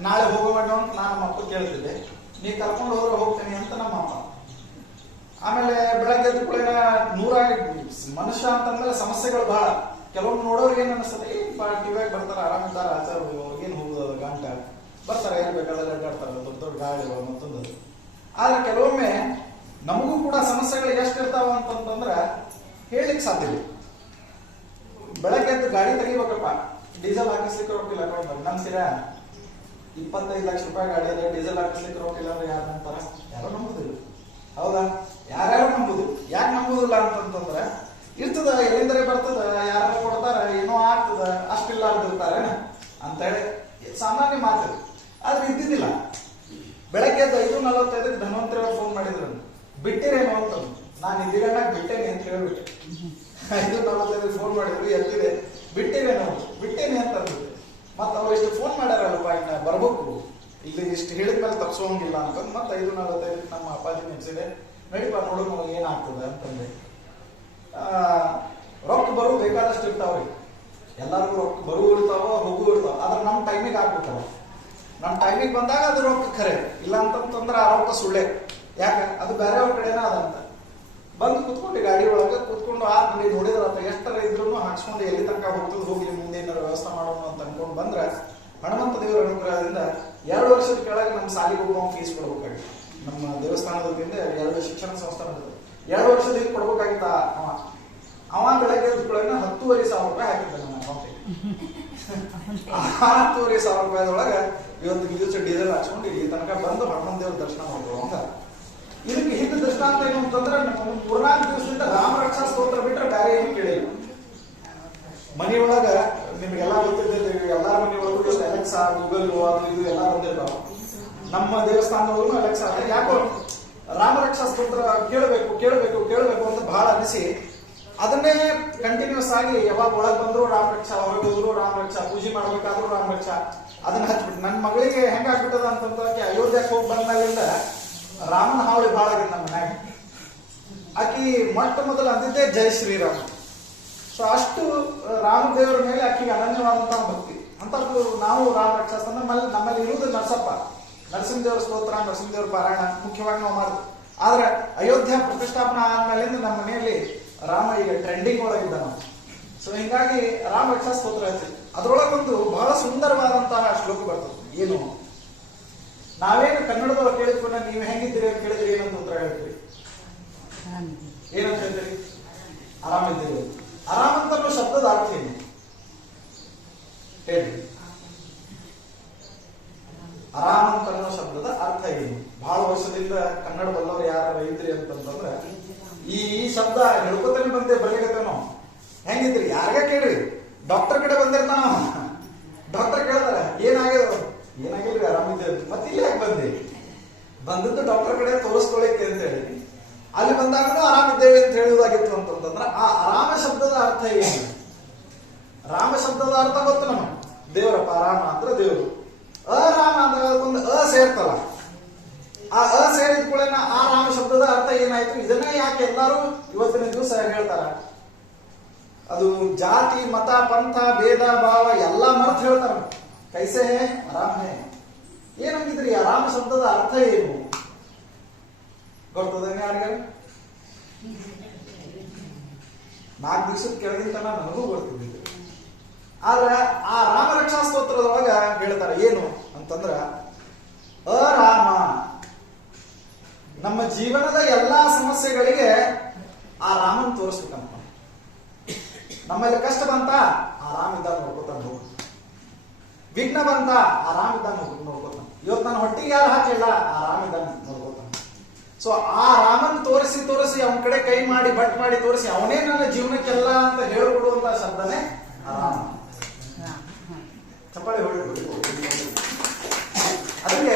ನಾಳೆ ಹೋಗೋಣ ಅಂತ ನಾನು ನಮ್ಮ ಅಪ್ಪ ಕೇಳ್ತಿದ್ದೆ, ನೀ ಕರ್ಕೊಂಡು ಹೋದ್ರೆ ಹೋಗ್ತೇನೆ ಅಂತ ನಮ್ಮ ಅಪ್ಪ. ಆಮೇಲೆ ಬೆಳಗ್ಗೆ ಎದ್ದು ಕೂಡ ಮನುಷ್ಯ ಅಂತಂದ್ರೆ ಸಮಸ್ಯೆಗಳು ಬಹಳ. ಕೆಲವೊಮ್ಮೆ ನೋಡೋರ್ಗೆ ಏನ್ ಅನಿಸ್ತದೆ, ಟಿವಿಯಾಗ ಬರ್ತಾರ, ಆರಾಮಿದ್ದಾರೆ, ಆಚಾರ ಏನ್ ಹೋಗುದು ಗಂಟ ಬರ್ತಾರೆ, ಏನ್ ಬೇಕಾದ್ರೆ ಅಡ್ಡಾಡ್ತಾರೆ, ದೊಡ್ಡ ಗಾಳಿಗಳು ಮತ್ತೊಂದು. ಆದ್ರೆ ಕೆಲವೊಮ್ಮೆ ನಮಗೂ ಕೂಡ ಸಮಸ್ಯೆಗಳು ಎಷ್ಟಿರ್ತಾವ ಅಂತಂದ್ರ ಹೇಳಲಿಕ್ಕೆ ಸಾಧ್ಯ ಇಲ್ಲ. ಬೆಳಗ್ಗೆ ಎದ್ದು ಗಾಡಿ ತೆಗಿಬೇಕಪ್ಪ, ಡೀಸೆಲ್ ಹಾಕಿಸ್ಲಿಕ್ಕೆ ರೊಕ್ಕಿಲ್ಲ ನಂಬ್ತೀರ? 25 ಲಕ್ಷ ರೂಪಾಯಿ ಗಾಡಿ ಅದ, ಡೀಸೆಲ್ ಹಾಕಿಸ್ಲಿಕ್ಕೆ ರೊಕ್ಕಿಲ್ಲ ಅಂದ್ರೆ ಯಾರು ನಂಬ್ತಾರ? ಯಾರು ನಂಬುದಿಲ್ಲ. ಹೌದಾ? ಯಾರ್ಯಾರು ನಂಬುದು. ಯಾಕೆ ನಂಬುದಿಲ್ಲ ಅಂತಂದ್ರೆ ಇರ್ತದ, ಎಲ್ಲಿಂದರೆ ಬರ್ತದ, ಯಾರು ಕೊಡ್ತಾರ, ಏನೋ ಆಗ್ತದ, ಅಷ್ಟಿಲ್ಲಾರ್ದಿರ್ತಾರೆ ಅಂತ ಹೇಳಿ ಸಾಮಾನ್ಯ ಮಾತು. ಆದ್ರೆ ಇದ್ದಿದ್ದಿಲ್ಲ. ಬೆಳಗ್ಗೆ ಎದ್ದು 5:45 ಧನ್ವಂತರಿ ಅವ್ರು ಫೋನ್ ಮಾಡಿದ್ರು, ಬಿಟ್ಟಿರೇನೋ ಅಂತ. ನಾನು ಇದ್ದಿಗಣ್ಣಾಗ ಬಿಟ್ಟೇನೆ ಅಂತ ಹೇಳ್ಬಿಟ್ಟೆ. 5:45 ಫೋನ್ ಮಾಡಿದ್ರು, ಎತ್ತಿದೆ, ಬಿಟ್ಟಿರೇನೋ, ಬಿಟ್ಟೇನೆ ಅಂತ ಅಂದ್ಬಿಟ್ಟು. ಮತ್ತೆ ಅವ್ರು ಇಷ್ಟು ಫೋನ್ ಮಾಡ್ಯಾರಲ್ಲಪ್ಪ, ಇನ್ನ ಬರ್ಬೇಕು, ಇಲ್ಲಿ ಇಷ್ಟು ಹೇಳಿದ್ಮೇಲೆ ತಪ್ಪಿಸೋಂಗಿಲ್ಲ ಅಂತಂದು ಮತ್ತೆ 5:45 ನಮ್ಮ ಅಪ್ಪಾಜಿ ನೆನ್ಸಿದೆ, ನಡಿಪ ನೋಡು ಏನಾಗ್ತದೆ ಅಂತಂದೆ. ರೊಕ್ಕ ಬರು ಬೇಕಾದಷ್ಟು ಇರ್ತಾವ್ರಿ, ಎಲ್ಲರಿಗೂ ರೊಕ್ಕ ಬರು ಇರ್ತಾವ, ಹೋಗು ಇರ್ತಾವ. ಆದ್ರೆ ನಮ್ಮ ಟೈಮಿಗೆ ಆಗ್ಬಿಡ್ತಾವ. ನಮ್ಮ ಟೈಮಿಗೆ ಬಂದಾಗ ಅದು ರೊಕ್ಕ ಖರೆ, ಇಲ್ಲ ಅಂತಂತಂದ್ರೆ ಆ ರೊಕ್ಕ ಸುಳ್ಳೆ. ಯಾಕ? ಅದು ಬೇರೆಯವ್ರ ಕಡೆನ ಅದಂತ. ಬಂದು ಕುತ್ಕೊಂಡು ಗಾಡಿ ಒಳಗೆ ಕುತ್ಕೊಂಡು ನೋಡಿ ನೋಡಿದ್ರ ಎಷ್ಟರ ಇದ್ರು ಹಾಕ್ಸ್ಕೊಂಡು ಎಲ್ಲಿ ತನಕ ಹೋಗ್ತದೆ ಹೋಗಿ, ಮುಂದೆ ಏನಾರ ವ್ಯವಸ್ಥೆ ಮಾಡೋಣ ಅಂತ ಅನ್ಕೊಂಡು ಬಂದ್ರೆ ಹನುಮಂತ ದೇವರ ಅನುಗ್ರಹದಿಂದ 2 ವರ್ಷದ ಕೆಳಗೆ ನಮ್ಮ ಸಾಲಿಗೆ ಹೋಗುವ ಫೀಸ್ ಕೊಡ್ಬೇಕಾಗಿತ್ತು. ನಮ್ಮ ದೇವಸ್ಥಾನದ ವತಿಯಿಂದ 2 ಶಿಕ್ಷಣ ಸಂಸ್ಥಾನ 2 ವರ್ಷದ ಹಿಂದೆ ಕೊಡ್ಬೇಕಾಗಿತ್ತ. ಅವ ಬೆಳಗ್ಗೆ 10,500 ರೂಪಾಯಿ ಹಾಕಿದ್ದ ನಮ್ಮ ಅಕೌಂಟಿಗೆ. 10,500 ರೂಪಾಯಿದೊಳಗೆ ಇವತ್ತು ದಿವಸ ಡೀಸೆಲ್ ಹಾಕ್ಸ್ಕೊಂಡು ಈ ತನಕ ಬಂದು ಹನುಮಂತ ದೇವ್ರ ದರ್ಶನ ಮಾಡ್ಬೋದು ಅಂತ. ಇದಕ್ಕೆ ಹಿಂದೆ ದೃಷ್ಟಾಂತ ಏನು ಅಂತಂದ್ರೆ, 4 ದಿವಸದಿಂದ ರಾಮ ರಕ್ಷಾ ಸ್ತೋತ್ರ ಬಿಟ್ರೆ ಬೇರೆ ಏನು ಕೇಳಿಲ್ಲ. ಮನೆಯೊಳಗ ನಿಮ್ಗೆಲ್ಲ ಗೊತ್ತಿರ್ತೈತೆ, ಎಲ್ಲಾರ ಮನೆಯೊಳಗೂ ಅಲೆಕ್ಸಾ, ಗೂಗಲ್ ಅದು ಇದು ಎಲ್ಲ ಬಂದಿರ್ತಾವ. ನಮ್ಮ ದೇವಸ್ಥಾನದೊಳಗೂ ಅಲೆಕ್ಸಾ. ಯಾಕೋ ರಾಮ ರಕ್ಷಾ ಸ್ತೋತ್ರ ಕೇಳಬೇಕು ಅಂತ ಬಹಳ ಅನಿಸಿ ಅದನ್ನೇ ಕಂಟಿನ್ಯೂಸ್ ಆಗಿ ಯಾವಾಗ ಒಳಗೆ ಬಂದ್ರು ರಾಮ ರಕ್ಷಾ, ಹೊರಗೆ ಹೋದ್ರು ರಾಮ ರಕ್ಷಾ, ಪೂಜೆ ಮಾಡ್ಬೇಕಾದ್ರು ರಾಮ ರಕ್ಷಾ, ಅದನ್ನ ಹಚ್ಬಿಟ್ಟು ನನ್ನ ಮಗಳಿಗೆ ಹೆಂಗಾಗ್ಬಿಟ್ಟದ ಅಂತಂದ್ರೆ, ಅಯೋಧ್ಯಕ್ಕೆ ಹೋಗಿ ಬಂದಾಗಿಂದ ರಾಮನ ಹಾವಳಿ ಬಹಳ ಆಗಿದೆ ನಮ್ಮ ಮನ್ಯಾಗ. ಆಕಿ ಮೊಟ್ಟ ಮೊದಲು ಅಂದಿದ್ದೆ ಜೈ ಶ್ರೀರಾಮ. ಸೊ ಅಷ್ಟು ರಾಮದೇವರ ಮೇಲೆ ಆಕಿಗೆ ಅನನ್ಯವಾದಂತಹ ಭಕ್ತಿ. ಅಂತದ್ದು ನಾವು ರಾಮ ರಕ್ಷಾ ನಮ್ಮಲ್ಲಿ ಇರುವುದು ನರಸಿಂಹದೇವರ ಸ್ತೋತ್ರ, ನರಸಿಂಹದೇವರ ಪಾರಾಯಣ ಮುಖ್ಯವಾಗಿ ನಾವು ಮಾಡುದು. ಆದ್ರೆ ಅಯೋಧ್ಯ ಪ್ರತಿಷ್ಠಾಪನಾ ಆದ್ಮೇಲಿಂದ ನಮ್ಮ ಮನೆಯಲ್ಲಿ ರಾಮ ಈಗ ಟ್ರೆಂಡಿಂಗ್ ಒಳಗಿದ್ದ ನಾವು. ಸೊ ಹಿಂಗಾಗಿ ರಾಮ ರಕ್ಷಾ ಸ್ತೋತ್ರ ಹೇಳ್ತೀವಿ. ಅದ್ರೊಳಗೊಂದು ಬಹಳ ಸುಂದರವಾದಂತಹ ಶ್ಲೋಕ ಬರ್ತದೆ. ಏನು? ನಾವೇನು ಕನ್ನಡದೊಳಗೆ ಕೇಳಿದ್ಕೊಂಡು ನೀವು ಹೆಂಗಿದ್ದೀರಿ ಅಂತ ಕೇಳಿದ್ರೆ ಏನಂತ ಉತ್ತರ ಹೇಳ್ತೀವಿ? ಏನಂತ ಹೇಳ್ತೀರಿ? ಆರಾಮಿದ್ದೀರಿ. ಆರಾಮಂತ ಶಬ್ದದ ಅರ್ಥ ಏನು ಹೇಳಿ? ಆರಾಮಂತ ಶಬ್ದದ ಅರ್ಥ ಏನು? ಬಹಳ ವರ್ಷದಿಂದ ಕನ್ನಡ ಬಲ್ಲವರು ಯಾರು ಇದ್ರಿ ಅಂತಂದ್ರೆ ಈ ಶಬ್ದ ಹೇಳ್ಕೊತಾನೆ ಬಂದೆ ಬರ್ಲಿಕ್ಕೆ ನಾವು. ಹೆಂಗಿದ್ರಿ? ಯಾರಿಗ ಕೇಳ್ರಿ, ಡಾಕ್ಟರ್ ಕಡೆ ಬಂದಿರ್ತಾನ. ಡಾಕ್ಟರ್ ಕೇಳ್ತಾರ ಏನಾಗಿಲ್ರಿ ಆರಾಮಿದ್ದೇವೆ. ಮತ್ತೆ ಇಲ್ಲಿ ಯಾಕೆ ಬಂದದ್ದು ಡಾಕ್ಟರ್ ಕಡೆ ತೋರಿಸ್ಕೊಳ್ಳಿಕ್ಕೆ ಅಂತ ಹೇಳಿ. ಅಲ್ಲಿ ಬಂದಾಗಲೂ ಆರಾಮಿದ್ದೇವೆ ಅಂತ ಹೇಳುವುದಾಗಿತ್ತು ಅಂತಂದ್ರೆ ಆ ಆರಾಮ ಶಬ್ದದ ಅರ್ಥ ಏನು? ರಾಮ ಶಬ್ದದ ಅರ್ಥ ಗೊತ್ತು ನಮಗೆ. ದೇವರಪ್ಪ ರಾಮ ಅಂದ್ರೆ ದೇವರು. ಅರಾಮ ಅಂದ್ರೆ ಒಂದು ಸೇರ್ತಲ್ಲ. ಆ ಸೇರಿದ ಕೂಡಲೇ ಆ ರಾಮ ಶಬ್ದದ ಅರ್ಥ ಏನಾಯ್ತು? ಇದನ್ನೇ ಯಾಕೆ ಎಲ್ಲರೂ ಇವತ್ತಿನ ದಿವಸ ಹೇಳ್ತಾರ? ಅದು ಜಾತಿ ಮತ ಪಂಥ ಭೇದ ಭಾವ ಎಲ್ಲ ಮರ್ತು ಹೇಳ್ತಾರ. ಕೈಸೆ ಹೇ ಆರಾಮ್ ಹೇ. ಏನಂಗಿದ್ರಿ ಆರಾಮ ಶಬ್ದದ ಅರ್ಥ ಏನು ಗೊತ್ತದೇನೆ ಯಾರಿಗಾರ? 4 ದಿವಸದ ಕೆಳಗಿನ ತನ ನನಗೂ ಗೊತ್ತಿದ್ದಿತ್ತು. ಆದ್ರೆ ಆ ರಾಮ ರಕ್ಷಾ ಸ್ತೋತ್ರದೊಳಗ ಹೇಳ್ತಾರೆ ಏನು ಅಂತಂದ್ರ, ಅರಾಮ ನಮ್ಮ ಜೀವನದ ಎಲ್ಲಾ ಸಮಸ್ಯೆಗಳಿಗೆ ಆ ರಾಮನ್ ತೋರಿಸ್ಬೇಕಂತ. ನಮ್ಮಲ್ಲಿ ಕಷ್ಟ ಬಂತ ಆರಾಮಿದ್ದಾಗ ನೋಡ್ಕೊತಾನ ಹೋಗ, ವಿಘ್ನ ಬಂತ ಆರಾಮಿದ್ದಾಗ ನೋಡ್ಕೊತಾನ, ಇವತ್ತು ನನ್ನ ಹೊಟ್ಟಿಗೆ ಯಾರು ಹಾಕಲಿಲ್ಲ ಆರಾಮಿದ್ದಾಗ ನೋಡ್ಕೊತಾನ. ಸೊ ಆ ರಾಮನ್ ತೋರಿಸಿ ತೋರಿಸಿ ಅವನ ಕಡೆ ಕೈ ಮಾಡಿ ಬಟ್ ಮಾಡಿ ತೋರಿಸಿ ಅವನೇ ನನ್ನ ಜೀವನಕ್ಕೆಲ್ಲ ಅಂತ ಹೇಳ್ಕೊಡುವಂತ ಶಬ್ದನೇ ಆರಾಮ. ಚಪ್ಪಾಳೆ ಹೊಡಿ. ಅದಕ್ಕೆ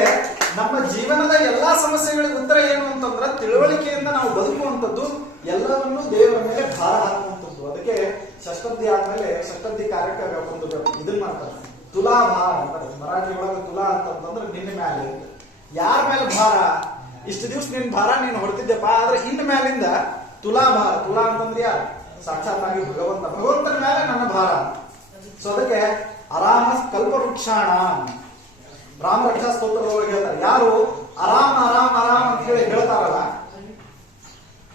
ನಮ್ಮ ಜೀವನದ ಎಲ್ಲಾ ಸಮಸ್ಯೆಗಳಿಗೆ ಉತ್ತರ ಏನು ಅಂತಂದ್ರೆ ತಿಳುವಳಿಕೆಯಿಂದ ನಾವು ಬದುಕುವಂಥದ್ದು, ಎಲ್ಲವನ್ನೂ ದೇವರ ಮೇಲೆ ಭಾರ ಹಾಕುವಂಥದ್ದು. ಅದಕ್ಕೆ ಷಷ್ಠಬ್ದಿ ಆದ್ಮೇಲೆ ಷಷ್ಠಬ್ದಿ ಕಾರ್ಯಕ್ಕೆ ಒಂದು ಇದನ್ನ ಮಾಡ್ತಾರೆ, ತುಲಾಭಾರ ಅಂತಾರೆ. ಮರಾಠಿ ಒಳಗೆ ತುಲಾ ಅಂತಂದ್ರೆ ನಿನ್ನ ಮೇಲೆ. ಯಾರ ಮೇಲೆ ಭಾರ? ಇಷ್ಟು ದಿವಸ ನಿನ್ ಭಾರ ನೀನು ಹೊಡ್ತಿದ್ದೆಪ್ಪ, ಆದ್ರೆ ಇನ್ನ ಮೇಲಿಂದ ತುಲಾಭಾರ. ತುಲಾ ಅಂತಂದ್ರೆ ಯಾರು? ಸಾಕ್ಷಾತ್ತಾಗಿ ಭಗವಂತ. ಭಗವಂತನ ಮೇಲೆ ನನ್ನ ಭಾರ. ಸೊ ಅದಕ್ಕೆ ಆರಾಮ ಕಲ್ಪವೃಕ್ಷಾಣ ರಾಮ ರಕ್ಷಾ ಸ್ತೋತ್ರದೊಳಗೆ ಹೇಳ್ತಾರೆ. ಯಾರು ಆರಾಮ್ ಆರಾಮ್ ಆರಾಮ್ ಅಂತ ಹೇಳಿ ಹೇಳ್ತಾರಲ್ಲ,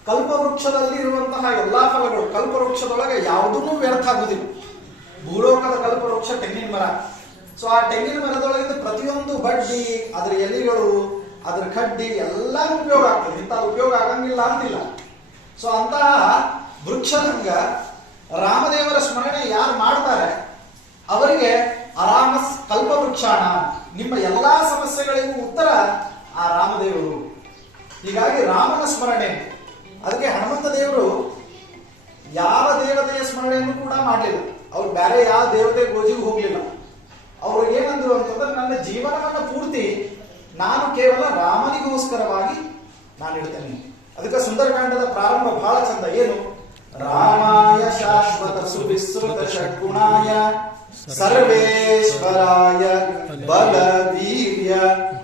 ಕಲ್ಪವೃಕ್ಷದಲ್ಲಿ ಇರುವಂತಹ ಎಲ್ಲಾ ಫಲಗಳು ಕಲ್ಪವೃಕ್ಷದೊಳಗೆ ಯಾವುದೂ ವ್ಯರ್ಥ ಆಗುದಿಲ್ಲ. ಭೂಲೋಕದ ಕಲ್ಪವೃಕ್ಷ ತೆಂಗಿನ ಮರ. ಸೊ ಆ ತೆಂಗಿನ ಮರದೊಳಗಿಂದ ಪ್ರತಿಯೊಂದು ಬಡ್ಡಿ, ಅದರ ಎಲೆಗಳು, ಅದರ ಕಡ್ಡಿ ಎಲ್ಲ ಉಪಯೋಗ ಆಗ್ತದೆ. ಇಂಥ ಉಪಯೋಗ ಆಗಂಗಿಲ್ಲ ಅಂತಿಲ್ಲ. ಸೊ ಅಂತಹ ವೃಕ್ಷದಂಗ ರಾಮದೇವರ ಸ್ಮರಣೆ ಯಾರು ಮಾಡ್ತಾರೆ ಅವರಿಗೆ ಆರಾಮ ಕಲ್ಪವೃಕ್ಷಾಣ, ನಿಮ್ಮ ಎಲ್ಲಾ ಸಮಸ್ಯೆಗಳಿಗೂ ಉತ್ತರ ಆ ರಾಮದೇವರು. ಹೀಗಾಗಿ ರಾಮನ ಸ್ಮರಣೆ. ಅದಕ್ಕೆ ಹನುಮಂತ ದೇವರು ಯಾವ ದೇವತೆಯ ಸ್ಮರಣೆಯನ್ನು ಕೂಡ ಮಾಡಲಿಲ್ಲ. ಅವ್ರು ಬೇರೆ ಯಾವ ದೇವತೆ ಗೋಜಿಗೂ ಹೋಗ್ಲಿಲ್ಲ. ಅವ್ರು ಏನಂದ್ರು ಅಂತಂದ್ರೆ, ನನ್ನ ಜೀವನವನ್ನ ಪೂರ್ತಿ ನಾನು ಕೇವಲ ರಾಮನಿಗೋಸ್ಕರವಾಗಿ ನಾನು ಇಡ್ತೇನೆ. ಅದಕ್ಕೆ ಸುಂದರಕಾಂಡದ ಪ್ರಾರಂಭ ಬಹಳ ಚಂದ. ಏನು? ರಾಮಾಯ ಶಾಶ್ವತ ಸುವಿಸ್ತೃತ ಷಡ್ಗುಣಾಯ ಸರ್ವೇಶ್ವರಾಯ ಬಲ ವೀರ್ಯ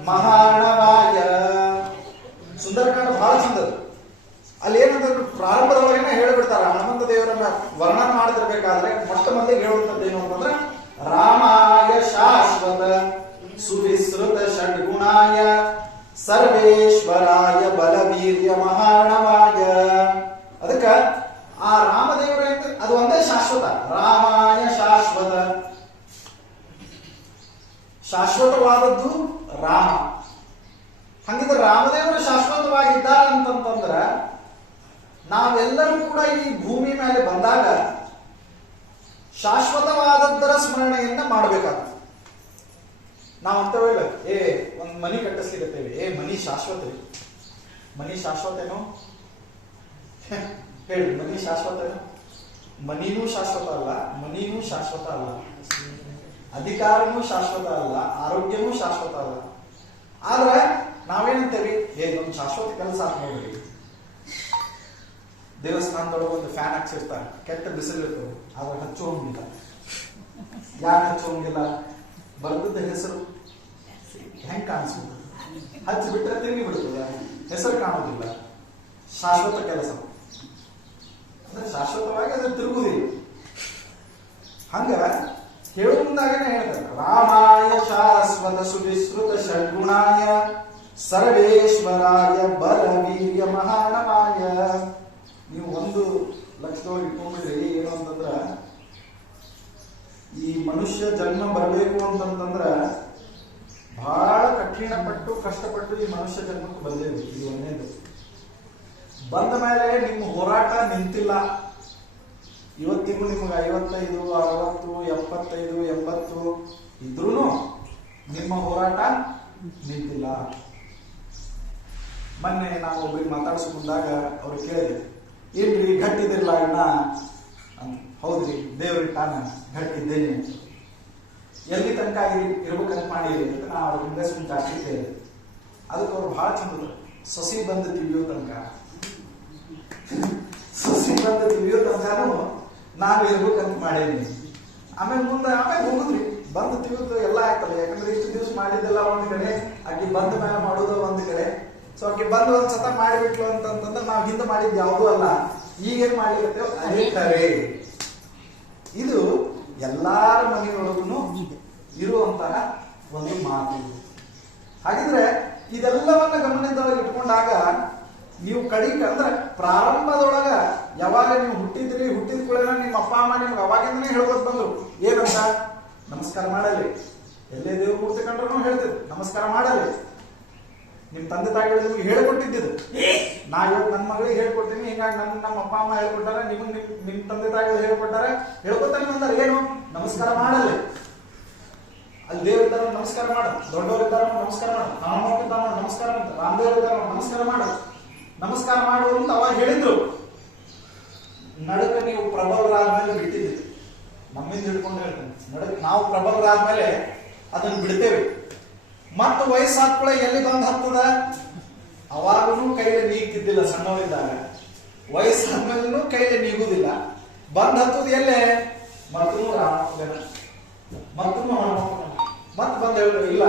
ಮಹಾಣವಾಯ. ಸುಂದರಕಾಂಡ ಬಹಳ ಚಂದದ್ದು. ಅಲ್ಲಿ ಏನಂದ್ರೆ ಪ್ರಾರಂಭದೊಳಗೇನೆ ಹೇಳಿಬಿಡ್ತಾರ. ಹನುಮಂತ ದೇವರನ್ನ ವರ್ಣನ ಮಾಡ್ತಿರ್ಬೇಕಾದ್ರೆ ಮೊಟ್ಟ ಮೊದಲಿಗೆ ಹೇಳುವಂತದ್ದು ಏನು ಅಂತಂದ್ರೆ, ರಾಮಾಯ ಶಾಶ್ವತ ಸುವಿಸ್ತೃತ ಷಡ್ಗುಣಾಯ ಸರ್ವೇಶ್ವರಾಯ ಬಲವೀರ್ಯ ಮಹಾಣವಾಯ. ಅದಕ್ಕ ಆ ರಾಮದೇವರ ಅದು ಒಂದೇ ಶಾಶ್ವತ. ರಾಮಾಯ ಶಾಶ್ವತ, ಶಾಶ್ವತವಾದದ್ದು ರಾಮ. ಹಂಗಿದ್ರೆ ರಾಮದೇವರು ಶಾಶ್ವತವಾಗಿದ್ದಾರೆ ಅಂತಂತಂದ್ರ ನಾವೆಲ್ಲರೂ ಕೂಡ ಈ ಭೂಮಿ ಮೇಲೆ ಬಂದಾಗ ಶಾಶ್ವತವಾದದ್ದರ ಸ್ಮರಣೆಯನ್ನ ಮಾಡಬೇಕಾಗ್ತದೆ. ನಾವು ಅಂತವೇಳ ಒಂದ್ ಮನಿ ಕಟ್ಟಿಸ್ಲಿಕ್ಕತ್ತೇವೆ, ಮನಿ ಶಾಶ್ವತ. ಮನಿ ಶಾಶ್ವತೇನೋ ಹೇಳಿ, ಮನಿ ಶಾಶ್ವತ? ಮನಿನೂ ಶಾಶ್ವತ ಅಲ್ಲ, ಮನಿನೂ ಶಾಶ್ವತ ಅಲ್ಲ, ಅಧಿಕಾರನೂ ಶಾಶ್ವತ ಅಲ್ಲ, ಆರೋಗ್ಯವೂ ಶಾಶ್ವತ ಅಲ್ಲ. ಆದ್ರೆ ನಾವೇನಂತೇವಿ, ನಮ್ ಶಾಶ್ವತ ಕೆಲಸ ನೋಡ್ರಿ. ದೇವಸ್ಥಾನದೊಳಗೆ ಒಂದು ಫ್ಯಾನ್ ಹಾಕ್ಸಿರ್ತಾರೆ, ಕೆಟ್ಟ ಬಿಸಿಲು ಇರ್ತದೆ, ಆದ್ರೆ ಹಚ್ಚೋಂಗಿಲ್ಲ. ಯಾಕೆ ಹಚ್ಚೋಂಗಿಲ್ಲ? ಬರ್ದದ್ದ ಹೆಸರು ಹೆಂಗ್ ಕಾಣಿಸ್ಬೋದು? ಹಚ್ಚಿ ಬಿಟ್ರೆ ತಿರುಗಿ ಬಿಡ್ತದ, ಹೆಸರು ಕಾಣೋದಿಲ್ಲ. ಶಾಶ್ವತ ಕೆಲಸ ಅಂದ್ರೆ ಶಾಶ್ವತವಾಗಿ ಅದ್ರ ತಿರುಗುದಿಲ್ಲ. ಹಂಗ ಹೇಳು ಮುಂದಾಗನೇ ಹೇಳ್ತಾರೆ, ರಾಮಾಯ ಶಾಶ್ವತ ಸುವಿಸ್ತೃತ ಷಡ್ಗುಣಾಯ ಸರ್ವೇಶ್ವರಾಯ ಬಲವೀರ್ಯ ಮಹಾಣವಾಯ. ನೀವು 1 ಲಕ್ಷದೊಳಗೆ ಇಟ್ಕೊಂಡ್ಬಿಡ್ರಿ. ಏನು ಅಂತಂದ್ರ, ಈ ಮನುಷ್ಯ ಜನ್ಮ ಬರಬೇಕು ಅಂತಂತಂದ್ರ ಬಹಳ ಕಠಿಣ ಪಟ್ಟು ಕಷ್ಟಪಟ್ಟು ಈ ಮನುಷ್ಯ ಜನ್ಮಕ್ಕೆ ಬಂದೇವಿ. ಇದು ಒಂದೇದು. ಬಂದ ಮೇಲೆ ನಿಮ್ಮ ಹೋರಾಟ ನಿಂತಿಲ್ಲ. ಇವತ್ತಿಗೂ ನಿಮ್ಗೆ 55, 60, 75, 80 ಇದ್ರೂ ನಿಮ್ಮ ಹೋರಾಟ ನಿಂತಿಲ್ಲ. ಮೊನ್ನೆ ನಾವು ಒಬ್ಬರಿಗೆ ಮಾತಾಡ್ಸೋ ಮುಂದಾಗ ಅವ್ರು ಕೇಳಿದೆ, ಏನ್ರಿ ಗಟ್ಟಿದಿರಲ್ಲ ಇನ್ನ? ಹೌದ್ರಿ, ದೇವ್ರಿಗೆ ತಾನ ಗಟ್ಟಿದ್ದೇನೆ. ಎಲ್ಲಿ ತನಕ ಇರ್ಬೇಕಂತ ಮಾಡಿರಿ ಅಂತ ನಾ ಅವ್ರ ಇನ್ವೆಸ್ಟ್ಮೆಂಟ್ ಜಾಸ್ತಿ ಕೇಳಿದೆ. ಅದಕ್ಕೆ ಅವ್ರು ಬಹಳ ಚಂದ, ಸಸಿ ಬಂದು ತಿಳಿಯೋ ತನಕ, ಸಸಿ ಬಂದು ತಿಳಿಯೋ ತನಕನೂ ನಾನು ಇರ್ಬೇಕಂತ ಮಾಡೇನಿ. ಆಮೇಲೆ ಹೋಗುದ್ರಿ, ಬಂದು ತಿಳಿಯೋದು ಎಲ್ಲ ಆಗ್ತಲ್ಲ. ಯಾಕಂದ್ರೆ ಇಷ್ಟು ದಿವಸ ಮಾಡಿದ್ದೆಲ್ಲ ಒಂದ್ ಕಡೆ, ಆಕಿ ಬಂದ ಮೇಲೆ ಮಾಡೋದು ಒಂದ್ ಕಡೆ. ಸೊ ಆಕೆ ಬಂದು ಒಂದ್ಸತ ಮಾಡಿಬಿಟ್ಲು ಅಂತಂದ್ರೆ ನಾವು ಹಿಂದೆ ಮಾಡಿದ್ ಯಾವುದೂ ಅಲ್ಲ, ಈಗೇನ್ ಮಾಡಿರ್ತೇವೆ ಅದೇ ಖರೆ. ಇದು ಎಲ್ಲಾರ ಮನೆಯೊಳಗೂ ಇರುವಂತಹ ಒಂದು ಮಾತು. ಹಾಗಿದ್ರೆ ಇದೆಲ್ಲವನ್ನ ಗಮನದೊಳಗೆ ಇಟ್ಕೊಂಡಾಗ ನೀವು ಕಡಿಕ ಅಂದ್ರೆ ಪ್ರಾರಂಭದೊಳಗ ಯಾವಾಗ ನೀವು ಹುಟ್ಟಿದ ಕೂಡ ನಿಮ್ಮ ಅಪ್ಪ ಅಮ್ಮ ನಿಮ್ಗೆ ಅವಾಗಿಂದನೇ ಹೇಳ್ಬೋದು ಬಂದ್ರು ಏನಂತ, ನಮಸ್ಕಾರ ಮಾಡಲಿ. ಎಲ್ಲೇ ದೇವ್ರ ಮೂರ್ತಿ ಕಂಡ್ರು ಹೇಳ್ತಿದ್ರು ನಮಸ್ಕಾರ ಮಾಡಲಿ. ನಿಮ್ ತಂದೆ ತಾಯಿಗಳು ನಿಮ್ಗೆ ಹೇಳಿಕೊಟ್ಟಿದ್ದು. ನಾ ಇವತ್ತು ನನ್ನ ಮಗಳಿಗೆ ಹೇಳ್ಕೊಡ್ತೀನಿ, ಹೀಗಾಗಿ ನಮ್ಮ ಅಪ್ಪ ಅಮ್ಮ ಹೇಳ್ಕೊಟ್ಟಾರೆ, ನಿಮ್ ತಂದೆ ತಾಯಿಗಳು ಹೇಳ್ಕೊಟ್ಟಾರೆ, ಹೇಳ್ಕೊತಾನೆ ಬಂದಾರೆ ಏನು, ನಮಸ್ಕಾರ ಮಾಡಲಿ. ಅಲ್ಲಿ ದೇವರಿದ್ದಾರ ನಮಸ್ಕಾರ ಮಾಡ, ದೊಡ್ಡವರಿದ್ದಾರ ನಮಸ್ಕಾರ ಮಾಡ, ಹನುಮಂತಿದ್ದಾರ ನಮಸ್ಕಾರ ಮಾಡ, ರಾಮದೇವರಿದ್ದಾರ ನಮಸ್ಕಾರ ಮಾಡ, ನಮಸ್ಕಾರ ಮಾಡು ಅಂತ ಅವಾಗ ಹೇಳಿದ್ರು. ನಡುಕ ನೀವು ಪ್ರಬಲರಾದ್ಮೇಲೆ ಬಿಟ್ಟಿದ್ದೀರಿ. ನಮ್ಮಿಂದ ಹಿಡ್ಕೊಂಡು ಹೇಳ್ತೇನೆ, ನಡುಕ ನಾವು ಪ್ರಬಲರಾದ್ಮೇಲೆ ಅದನ್ನ ಬಿಡ್ತೇವೆ. ಮತ್ತು ವಯಸ್ಸಾದ ಎಲ್ಲಿ ಬಂದ್ ಹತ್ತದ, ಅವಾಗೂ ಕೈಲಿ ನೀಗ್ತಿದ್ದಿಲ್ಲ ಸಣ್ಣವರಿದ್ದಾಗ. ವಯಸ್ಸಾದ್ಮೇಲೂ ಕೈಲಿ ನೀಗುದಿಲ್ಲ. ಬಂದ್ ಹತ್ತದ ಎಲ್ಲೇ ಮತ್ತೂ ರಾಮನ ಮತ್ತೂ ಹನುಮಂತ ಮತ್ ಬಂದ್ ಹೇಳ್ತಾರೆ ಇಲ್ಲ